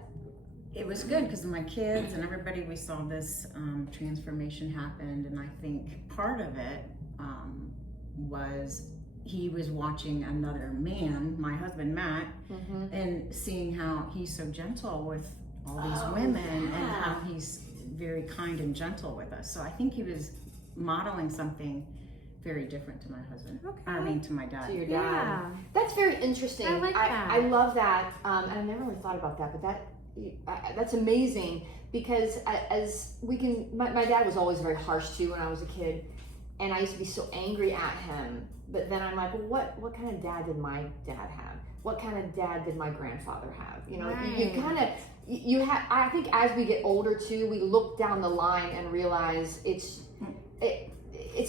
it was good because my kids and everybody, we saw this transformation happened. And I think part of it was he was watching another man, my husband Matt, and seeing how he's so gentle with all these women and how he's very kind and gentle with us. So I think he was modeling something very different to my husband. Okay. I mean, to my dad. To your dad. Yeah. That's very interesting. I like that. I love that. And I never really thought about that, but that's amazing because my dad was always very harsh too when I was a kid, and I used to be so angry at him. But then I'm like, well, what kind of dad did my dad have? What kind of dad did my grandfather have? Right. You have. I think as we get older too, we look down the line and realize it's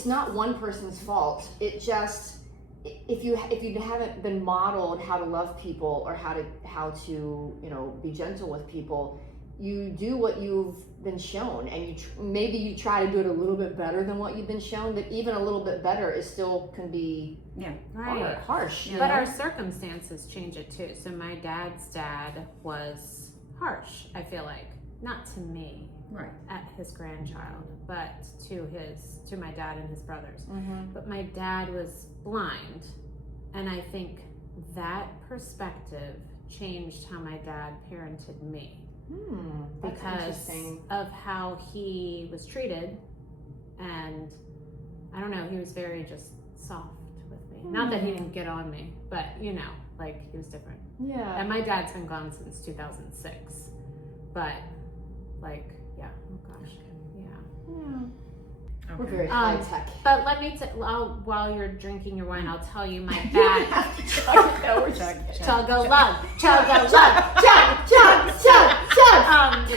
not one person's fault. It just, if you haven't been modeled how to love people or how to be gentle with people, you do what you've been shown, and maybe you try to do it a little bit better than what you've been shown, but even a little bit better can be harsh. But our circumstances change it too. So my dad's dad was harsh, I feel like, not to me, right, at his grandchild, but to my dad and his brothers. But my dad was blind, and I think that perspective changed how my dad parented me. Because of how he was treated, and I don't know, he was very just soft with me. Not that he didn't get on me, but like he was different. Yeah. And my dad's been gone since 2006, but like, yeah, oh gosh, yeah. Okay. We're very high tech. But let me while you're drinking your wine, I'll tell you my bad. Chug a lug, chug a lug, chug, chug, chug, chug.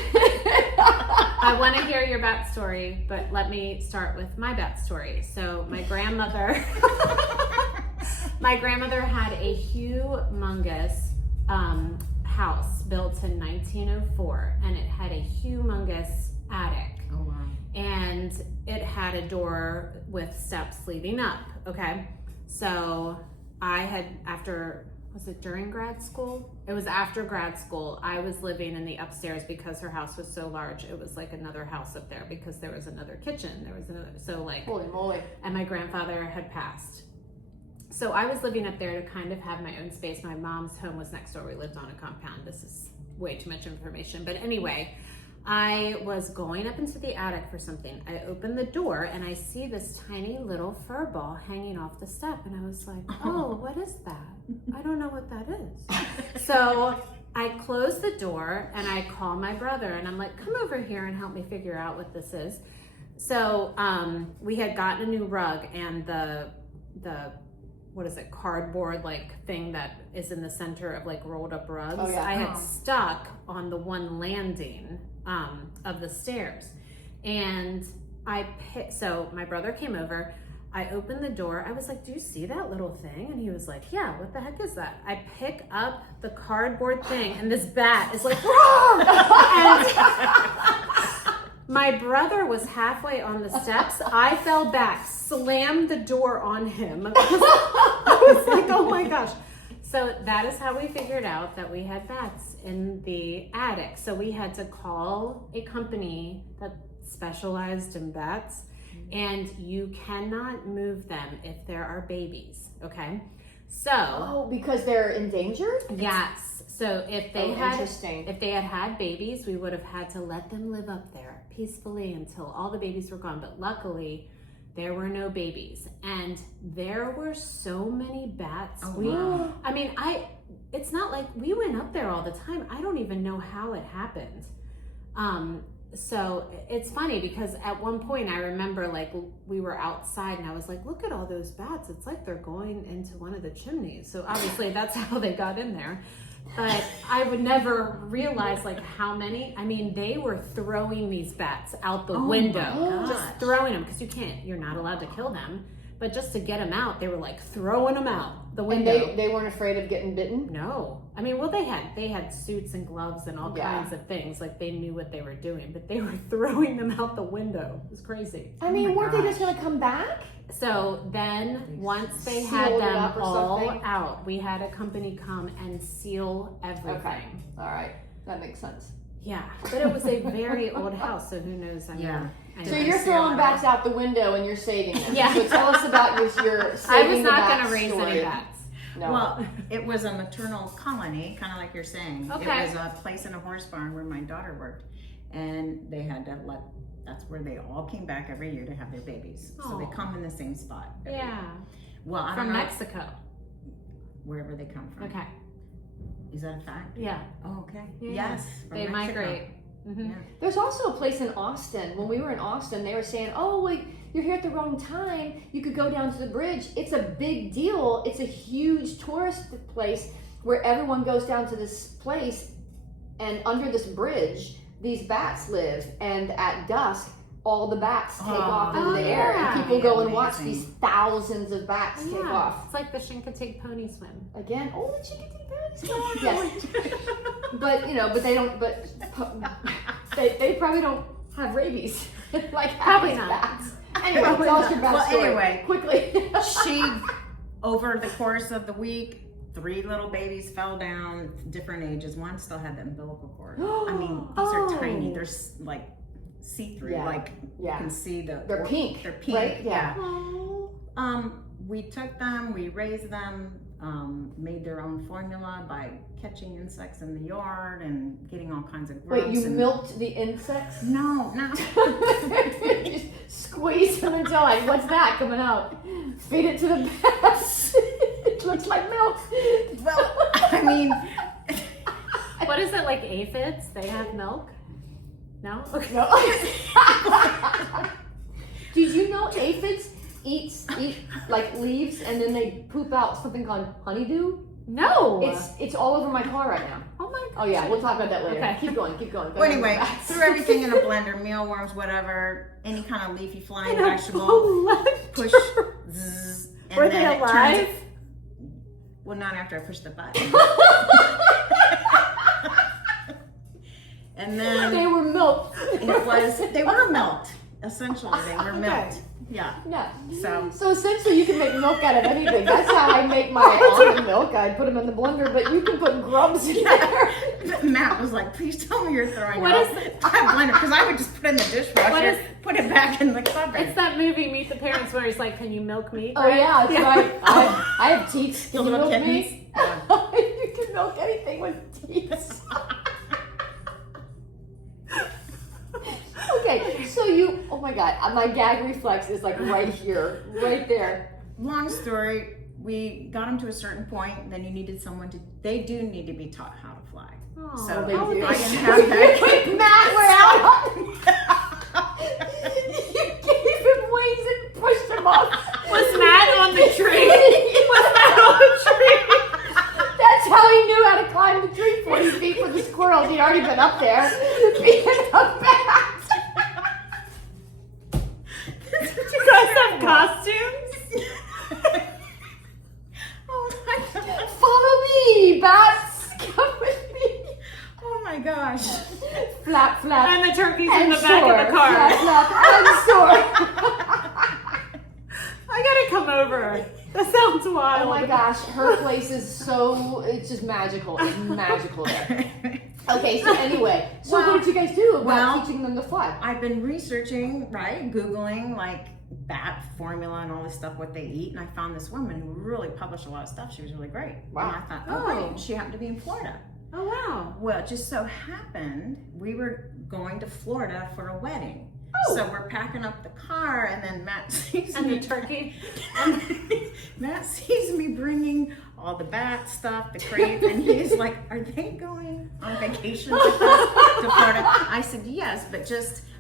I want to hear your backstory, but let me start with my backstory. So my grandmother had a humongous house built in 1904, and it had a humongous attic. Oh wow. And it had a door with steps leading up. Okay. So was it during grad school? It was after grad school. I was living in the upstairs because her house was so large. It was like another house up there because there was another kitchen. Holy moly. And my grandfather had passed. So I was living up there to kind of have my own space. My mom's home was next door. We lived on a compound. This is way too much information. But anyway, I was going up into the attic for something. I opened the door and I see this tiny little fur ball hanging off the step. And I was like, oh, what is that? I don't know what that is. So I close the door and I call my brother and I'm like, come over here and help me figure out what this is. So we had gotten a new rug, and the what is it, cardboard like thing that is in the center of like rolled up rugs. Oh, yeah. I had stuck on the one landing of the stairs, and so my brother came over. I opened the door. I was like, do you see that little thing? And he was like, yeah, what the heck is that? I pick up the cardboard thing, and this bat is like, My brother was halfway on the steps. I fell back, slammed the door on him. I was like, oh my gosh. So that is how we figured out that we had bats in the attic. So we had to call a company that specialized in bats, and you cannot move them if there are babies, okay? So Oh, because they're endangered? yes. So if they interesting. if they had babies, we would have had to let them live up there peacefully until all the babies were gone. But luckily, there were no babies, and there were so many bats. Oh, wow. I mean, it's not like we went up there all the time. I don't even know how it happened. So it's funny because at one point I remember like we were outside and I was like, look at all those bats. It's like they're going into one of the chimneys. So obviously that's how they got in there. But I would never realize like how many. I mean, they were throwing these bats out the window, just throwing them because you're not allowed to kill them. But just to get them out, they were like throwing them out the window. And they weren't afraid of getting bitten? No. I mean, well, they had suits and gloves and all kinds of things. Like they knew what they were doing, but they were throwing them out the window. It was crazy. I mean, weren't they just going to come back? So then once they Sealed had it them up or all something? out, we had a company come and seal everything. Okay. All right. That makes sense. Yeah. But it was a very old house, so who knows? I mean, Yeah. So you're throwing bats out the window and you're saving them. Yeah. So tell us about your I saving was the not going bats to raise story. any bats. No. Well, it was a maternal colony, kind of like you're saying. Okay. It was a place in a horse barn where my daughter worked, and they had to that's where they all came back every year to have their babies. So they Aw. come in the same spot. every year. Yeah. Well, I don't From know Mexico. wherever they come from. Okay. Is that a fact? Yeah. Oh, okay. Yeah. Yes. from They Mexico. migrate. Mm-hmm. Yeah. There's also a place in Austin. When we were in Austin, they were saying, oh, wait, you're here at the wrong time. You could go down to the bridge. It's a big deal. It's a huge tourist place where everyone goes down to this place, and under this bridge, these bats live. And at dusk, all the bats take off in the air. yeah. And people go and watch Amazing. these thousands of bats take off. It's like the Chincoteague pony swim. Again, oh, the chicken yes. But, but they don't, they probably don't have rabies. Like Probably these not. bats. Anyway, tell us your bat Well, story. anyway. Quickly. She, over the course of the week, 3 little babies fell down, different ages. One still had the umbilical cord. I mean, these are tiny. They're like see-through. Yeah. Like you can see They're pink. They're pink. Right? Yeah. Oh. We took them, we raised them, made their own formula by catching insects in the yard and getting all kinds of grubs. Wait, you and... milked the insects? No. Just squeeze them until like, what's that coming out? Feed it to the bats. It looks like milk. Well, I mean, What is it, like aphids? They have milk? No? Okay. No. Did you know aphids eat like leaves and then they poop out something called honeydew? No. It's all over my car right now. Oh my Oh yeah, we'll talk about that later. Okay. Keep going. well, anyway, threw everything in a blender, mealworms, whatever, any kind of leafy flying In a vegetable, blender. push, zzz, and Were then they it turns alive? it- well, not after I pushed the button. And then They were milked. they were milked. Essentially, they were milked. Yeah. Yeah. So essentially, you can make milk out of anything. That's how I make my almond milk. I put them in the blender, but you can put grubs in there. Matt was like, "Please tell me you're throwing What it is out." it? I blender because I would just put it in the dishwasher, put it back in the cupboard. It's that movie Meet the Parents where he's like, can you milk me? Oh yeah, that's right. I have teeth. Can you little milk kittens. me? Yeah. You can milk anything with teeth. Okay, so oh my God, my gag reflex is like right here, right there. Long story. We got them to a certain point. Then you needed someone they do need to be taught how to fly. Oh, So they I do. didn't have that. Matt, we're out. You gave him wings and pushed him off. Was Matt on the tree? Was Matt on the tree? That's how he knew how to climb the tree 40 feet for the squirrels. He'd already been up there. Being the bat. You guys have costumes? Oh my God. Follow me, bats. Come with me. Oh my gosh. Flap, flap. And the turkey's and in the back soar. of the car. Flap, flap, and soar. I gotta come over. That sounds wild. Oh my gosh, her place is so, it's just magical. It's magical there. Okay, so anyway, so Well, what did you guys do about well, teaching them to fly? I've been researching, right, Googling like bat formula and all this stuff, what they eat, and I found this woman who really published a lot of stuff. She was really great. Wow. And I thought, Oh. great. She happened to be in Florida. Oh wow. Well, it just so happened we were going to Florida for a wedding. Oh. So we're packing up the car, and then Matt sees And me. the turkey. Matt sees me bringing all the bat stuff, the crates, and he's like, "Are they going on vacation with us to Florida?" I said, "Yes, but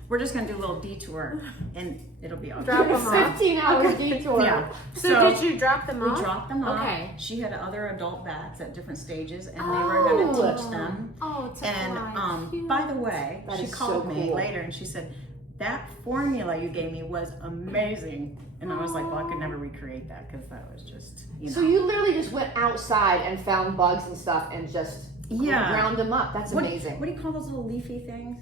we're just gonna do a little detour, and it'll be all Drop good." them off. 15-hour detour. Yeah. So did you drop them We off? dropped them off. Okay. She had other adult bats at different stages, and they were going to teach them. Oh, to And fly. Cute. by the way, That she is called so me cool. later and she said, "That formula you gave me was amazing." And I was like, "Well, I could never recreate that because that was just, So you literally just went outside and found bugs and stuff and just ground them up. That's amazing. What do you call those little leafy things?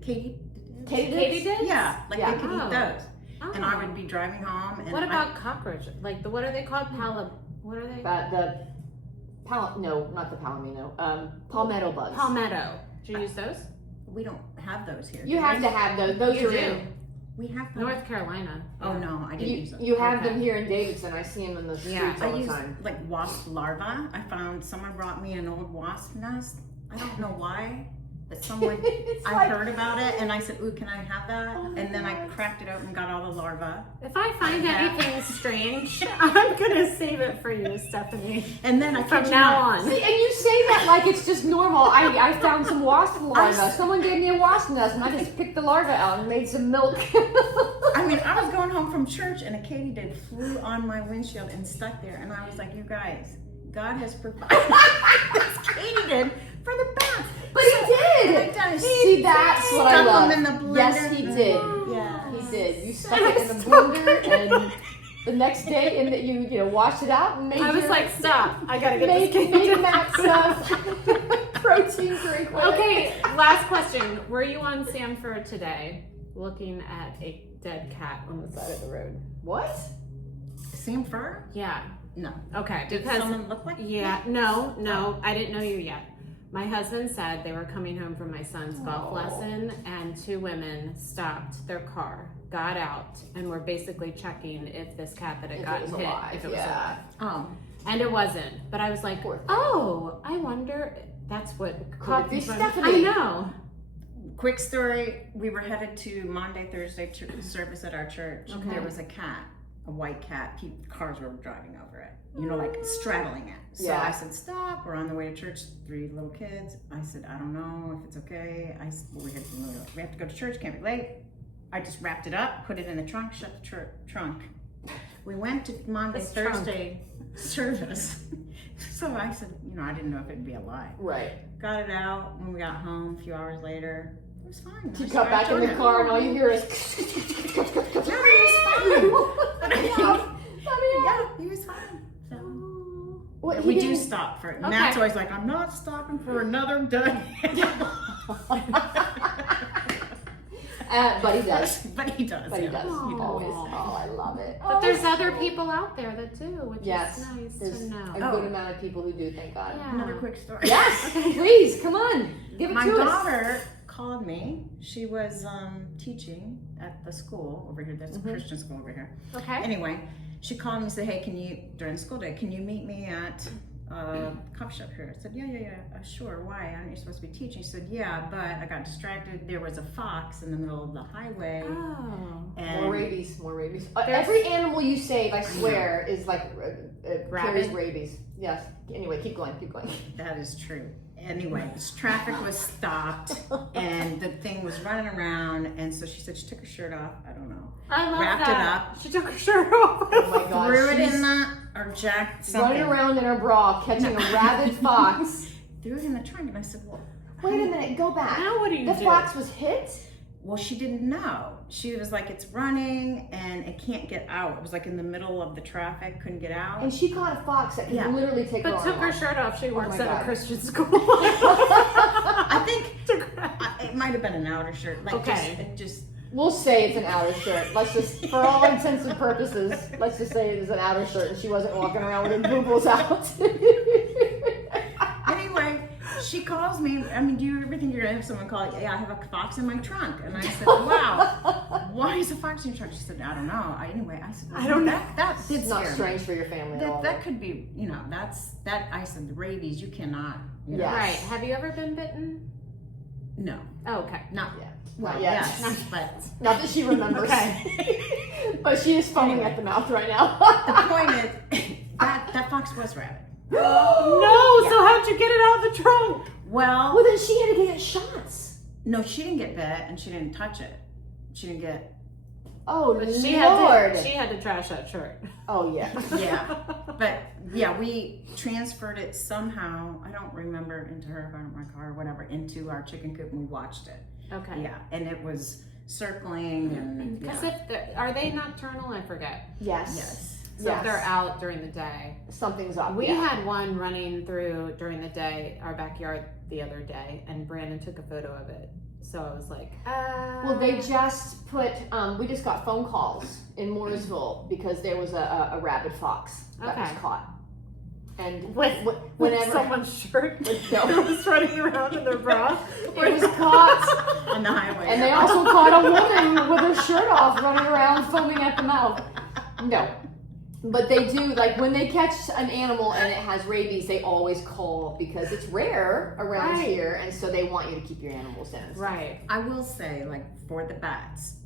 Katie? Katydids? Yeah, like Yeah. they could eat those. Oh. And I would be driving home. And What about cockroach? Like what are they called? What are they? Not the palomino. Palmetto bugs. Palmetto. Did you use those? we don't have those here. You do have we? to have those. Those You are do. in. We have them. North Carolina. Oh no, I didn't use them. You have Okay. them here in Davidson. I see them in the streets Yeah, all I the use time. like wasp larvae. I found someone brought me an old wasp nest. I don't know why, but someone It's I like- heard about it and I said, "Ooh, can I have that?" Oh my And then I God. cracked it open and got all the larvae. If I find Yeah. anything strange, I'm gonna save it for you, Stephanie. And then I From kid you now not, on. See, and you say that like it's just normal. I found some wasp larvae. Someone gave me a wasp nest, and I just picked the larva out and made some milk. I mean, I was going home from church and a katydid flew on my windshield and stuck there, and I was like, "You guys, God has provided this katydid for the bats." But he did. See, that's what I Stuck love. them in the blender. Yes, he did. Yeah. He did. You stuck it in the blender, and the next day, and you washed it out and made. I was your- like, stop! I gotta get made, this made kid. Matt's protein drink. with it. Okay, last question. Were you on Sanford today, looking at a dead cat on the side of the road? What? Same fur? Yeah. No. Okay. Did Because someone look like? yeah, no, I didn't know you yet. My husband said they were coming home from my son's golf Aw. lesson, and two women stopped their car, got out, and were basically checking if this cat that had If it gotten was hit, alive, if it was yeah. alive. Oh. And it wasn't. But I was like, Poor thing. oh, I wonder. That's what Could be I Stephanie. know. Quick story, we were headed to Monday, Thursday service at our church. Okay. There was a cat, a white cat. Cars were driving over it, like straddling it. So Yeah. I said, "Stop, we're on the way to church, 3 little kids." I said, "I don't know if it's okay." I said, well, we have to go to church, can't be late. I just wrapped it up, put it in the trunk, shut the trunk. We went to Monday, This trunk. Thursday service. So I said, I didn't know if it'd be alive. Right. Got it out when we got home a few hours later. It was fine. You I got back in showed the him. car, and all you hear is. No, he was fine. Yeah. Yeah, he was fine. So, What, yeah, he we do didn't- stop for it. Okay. Matt's always like, "I'm not stopping for another day." But he does. But he does. But he yeah. does. He Aw. always. Oh, I love it. But there's other people out there that do, which Yes. is nice There's to know. a good amount of people who do. Thank God. Yeah. Another quick story. Yes. Please, come on. Give it My to us. daughter called me. She was teaching at the school over here. There's a Christian school over here. Okay. Anyway, she called me and said, "Hey, during the school day, can you meet me at coffee shop here?" I said, yeah, sure. Why? Aren't you supposed to be teaching? She said, "Yeah, but I got distracted. There was a fox in the middle of the highway." Oh. And More rabies. More rabies. There's- Every animal you save, I swear, is like carries Rabid? rabies. Yes. Anyway, keep going. Keep going. that is true. Anyway, this traffic was stopped and the thing was running around. And so she said she took her shirt off. I don't know. I love Wrapped it that. up. She took her shirt off. Oh my God. Threw it she's in or jacked running something. around in her bra, catching a rabid fox. Threw it in the trunk. And I said, "Well, Wait a minute. Go back. Now what do you The do? fox was hit. Well, she didn't know. She was like, it's running and it can't get out. It was like in the middle of the traffic, couldn't get out. And she caught a fox that could Yeah. literally take her But arm took her off. shirt off. She works my at God. a Christian school. I might have been an outer shirt. Like, Okay. just We'll say it's an outer shirt. Let's just, for all intents and purposes, let's just say it is an outer shirt and she wasn't walking around with her boobles out. Anyway, she calls me. I mean, do you ever think you're gonna have someone call you? Yeah, I have a fox in my trunk. And I said, wow, why is a fox in your trunk? She said, I don't know. I said, well, I don't know. That did It's not scare me. strange for your family at all. That could be, I said, the rabies, you cannot, Yeah. Right. Have you ever been bitten? No, Oh, okay. not Yeah. well, Not yet. yes, but Not that she remembers. Okay. But she is foaming at the mouth right now. the point is, that fox was rabid. No, Yeah. so how'd you get it out of the trunk? Well, Well, then she had to get shots. no, she didn't get bit and she didn't touch it. She didn't get, Oh, But Lord. she had to trash that shirt. Oh, yeah. yeah. But yeah, we transferred it somehow, I don't remember, into her, out of my car or whatever, into our chicken coop and we watched it. Okay. Yeah, and it was circling and Because yeah. are they nocturnal? I forget. Yes. Yes. So if they're out during the day. Something's up. We yeah. had one running through during the day, our backyard the other day, and Brandon took a photo of it. So I was like, Well, they just put, we just got phone calls in Mooresville because there was a rabid fox that was Okay. caught. And with whenever someone's shirt No. that was running around in their bra. it was caught, On the highway. and they also caught a woman with her shirt off running around foaming at the mouth. No. But they do, like when they catch an animal and it has rabies, they always call because it's rare around Right. here, and so they want you to keep your animals in. Right. I will say, like for the bats,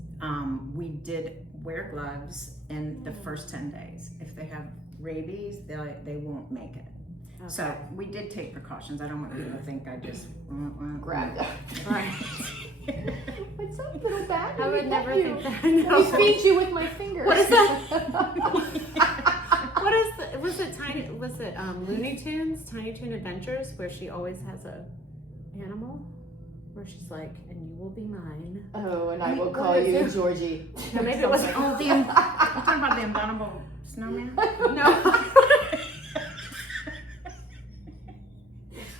we did wear gloves in the first 10 days. If they have rabies, they won't make it. Okay. So we did take precautions. I don't want people to think I just Grab them. Right. What's up, little bat? I Let me would never pet you. think that. Let me No. feed you with my fingers. What is What is the, was it Looney Tunes, Tiny Toon Adventures, where she always has a animal? Where she's like, and you will be mine. Oh, and I will What call is you it? Georgie. No, maybe it was Oh, you're talking about the abominable snowman? No.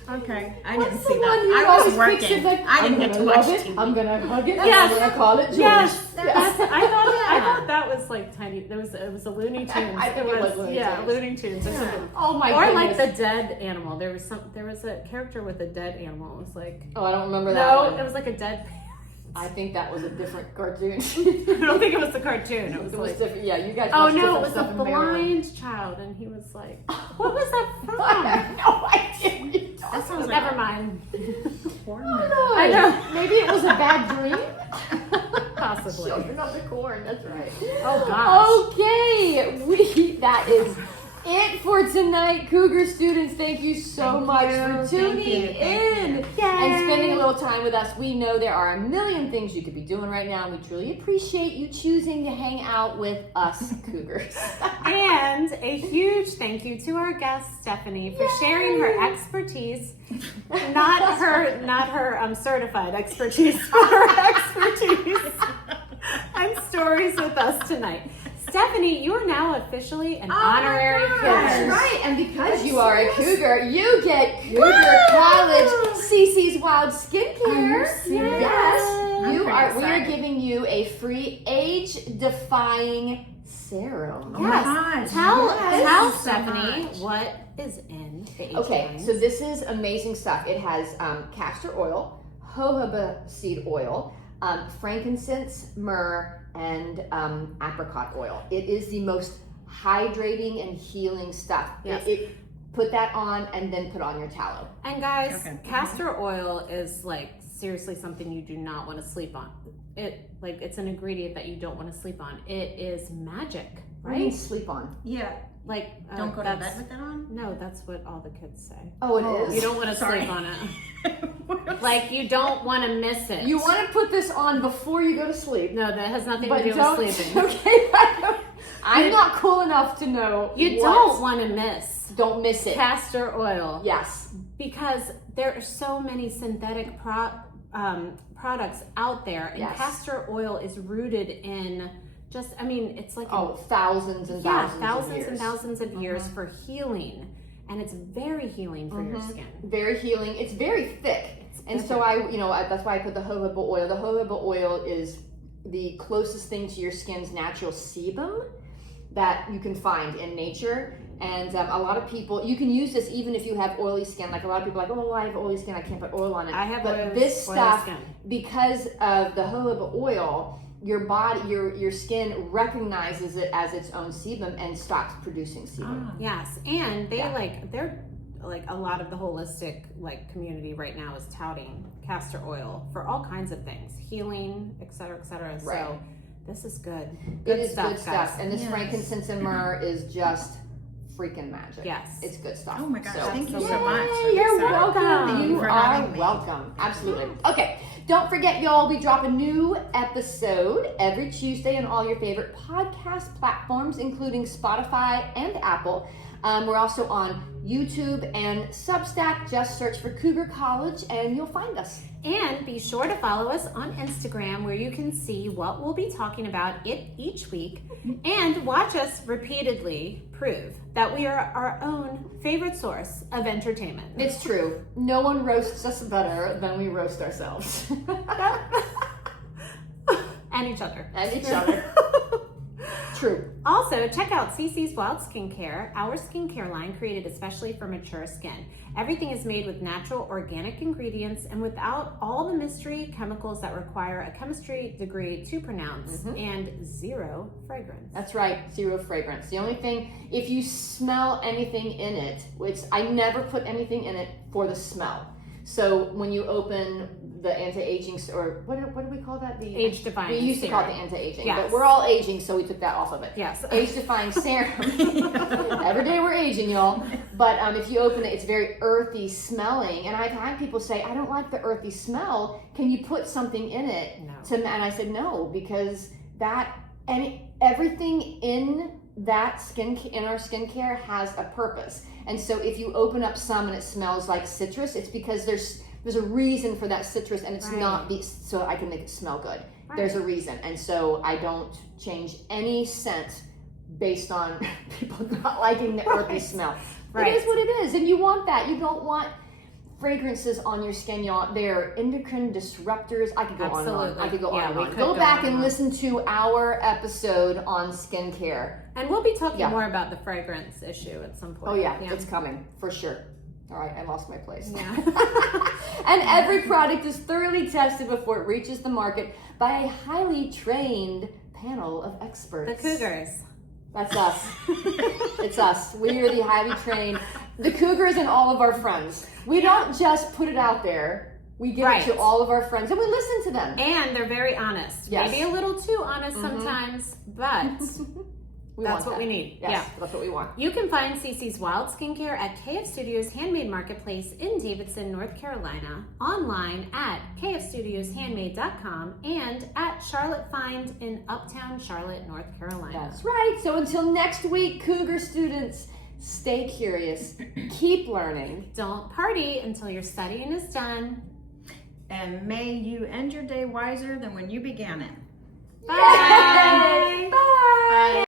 Okay, I What's didn't the see one that. you I was always working. picture, like, I didn't I'm get to gonna watch love it. TV. I'm gonna hug it. Yes. I'm gonna call it George. Yes, Yes. I thought that was like tiny. It was a Looney Tunes. I think it was Looney Tunes. Looney Tunes or something. Oh my Or goodness. like the dead animal. There was a character with a dead animal. It was like Oh, I don't remember that no, one. it was like a dead. I think that was a different cartoon. I don't think it was the cartoon. It was like different. Yeah, you guys. oh watched no, different it was a stuff in Maryland. blind child, and he was like, what was that I from? have no idea what you're talking That sounds Never like mind. corn. I know. Maybe it was a bad dream. Possibly. Children of the Corn. That's right. Oh gosh. Okay, that is it for tonight, Cougar students. Thank you so much for tuning in and spending a little time with us. We know there are a million things you could be doing right now, and we truly appreciate you choosing to hang out with us, Cougars. And a huge thank you to our guest Stephanie for sharing her expertise, not her certified expertise, but her expertise and stories with us tonight. Stephanie, you are now officially an honorary Cougar. That's right, and because you are a Cougar, you get Cougar College CC's Wild Skincare. Yes, I'm you pretty are. We are excited. giving you a free age-defying serum. Oh my gosh. Tell Yes. Stephanie much. what is in the age Okay, line. so this is amazing stuff. It has castor oil, jojoba seed oil, frankincense, myrrh, and apricot oil. It is the most hydrating and healing stuff. Yes. Put that on and then put on your tallow. And guys, Okay. castor oil is like seriously something you do not want to sleep on. It's an ingredient that you don't want to sleep on. It is magic, What do you mean right? sleep on? Yeah, Like don't go to that's- bed with that on. No, that's what all the kids say. Oh, it Oh, is? You don't want to Sorry. sleep on it. Like you don't want to miss it. You want to put this on before you go to sleep. No, that has nothing But to do don't, with sleeping. okay, I'm not cool enough to know. You what- don't want to miss Don't miss it. castor oil. Yes. Because there are so many synthetic products out there, and Yes. castor oil is rooted in it's like Oh, thousands and thousands of thousands years. and thousands of years for healing, and it's very healing for your skin. Very healing. It's very thick. And so that's why I put the jojoba oil. The jojoba oil is the closest thing to your skin's natural sebum that you can find in nature. And a lot of people, you can use this even if you have oily skin. Like a lot of people are like, oh, I have oily skin, I can't put oil on it. I have but this oily stuff, skin. because of the jojoba oil, your body, your skin recognizes it as its own sebum and stops producing sebum. Yes, and they're like a lot of the holistic community right now is touting castor oil for all kinds of things, healing, et cetera, et cetera. Right. So this is good. It is stuff, good stuff. guys. And this frankincense and myrrh is just freaking magic. Yes. It's good stuff. Oh my gosh, So, thank you Yay, so much. You're So welcome. thank You for are having me. welcome. Absolutely. Okay. Don't forget, y'all, we drop a new episode every Tuesday on all your favorite podcast platforms, including Spotify and Apple. We're also on YouTube and Substack. Just search for Cougar College and you'll find us. And be sure to follow us on Instagram, where you can see what we'll be talking about each week, and watch us repeatedly prove that we are our own favorite source of entertainment. It's true. No one roasts us better than we roast ourselves. And each other. And each other. True. Also, check out CC's Wild Skincare, our skincare line created especially for mature skin. Everything is made with natural, organic ingredients and without all the mystery chemicals that require a chemistry degree to pronounce, and zero fragrance. That's right, zero fragrance. The only thing, if you smell anything in it, which I never put anything in it for the smell. So when you open the anti-aging, or what do we call that? The Age-defying We used to call it the serum. anti-aging, Yes. but we're all aging, so we took that off of it. Yes. Age-defying serum. Every day we're aging, y'all. But if you open it, it's very earthy smelling. And I've had people say, I don't like the earthy smell. Can you put something in it? No. And I said, no, because everything in that in our skincare has a purpose. And so if you open up some and it smells like citrus, it's because there's a reason for that citrus, and it's not so I can make it smell good. Right. There's a reason. And so I don't change any scent based on people not liking the earthy smell. Right. It is what it is. And you want that. You don't want fragrances on your skin, y'all. They're endocrine disruptors. I could go on and on. I could go on and on. Go back and listen to our episode on skincare. And we'll be talking more about the fragrance issue at some point. Oh yeah, it's coming for sure. All right, I lost my place. Yeah. And every product is thoroughly tested before it reaches the market by a highly trained panel of experts. The Cougars. That's us. It's us. We are the highly trained. The Cougars and all of our friends. We don't just put it out there. We give it to all of our friends and we listen to them. And they're very honest. Yes. Maybe a little too honest sometimes, but that's what we need. Yes, that's what we want. You can find CC's Wild Skincare at KF Studios Handmade Marketplace in Davidson, North Carolina, online at kfstudioshandmade.com, and at Charlotte Find in Uptown Charlotte, North Carolina. That's right. So until next week, Cougar students, stay curious, keep learning. Don't party until your studying is done. And may you end your day wiser than when you began it. Bye. Bye.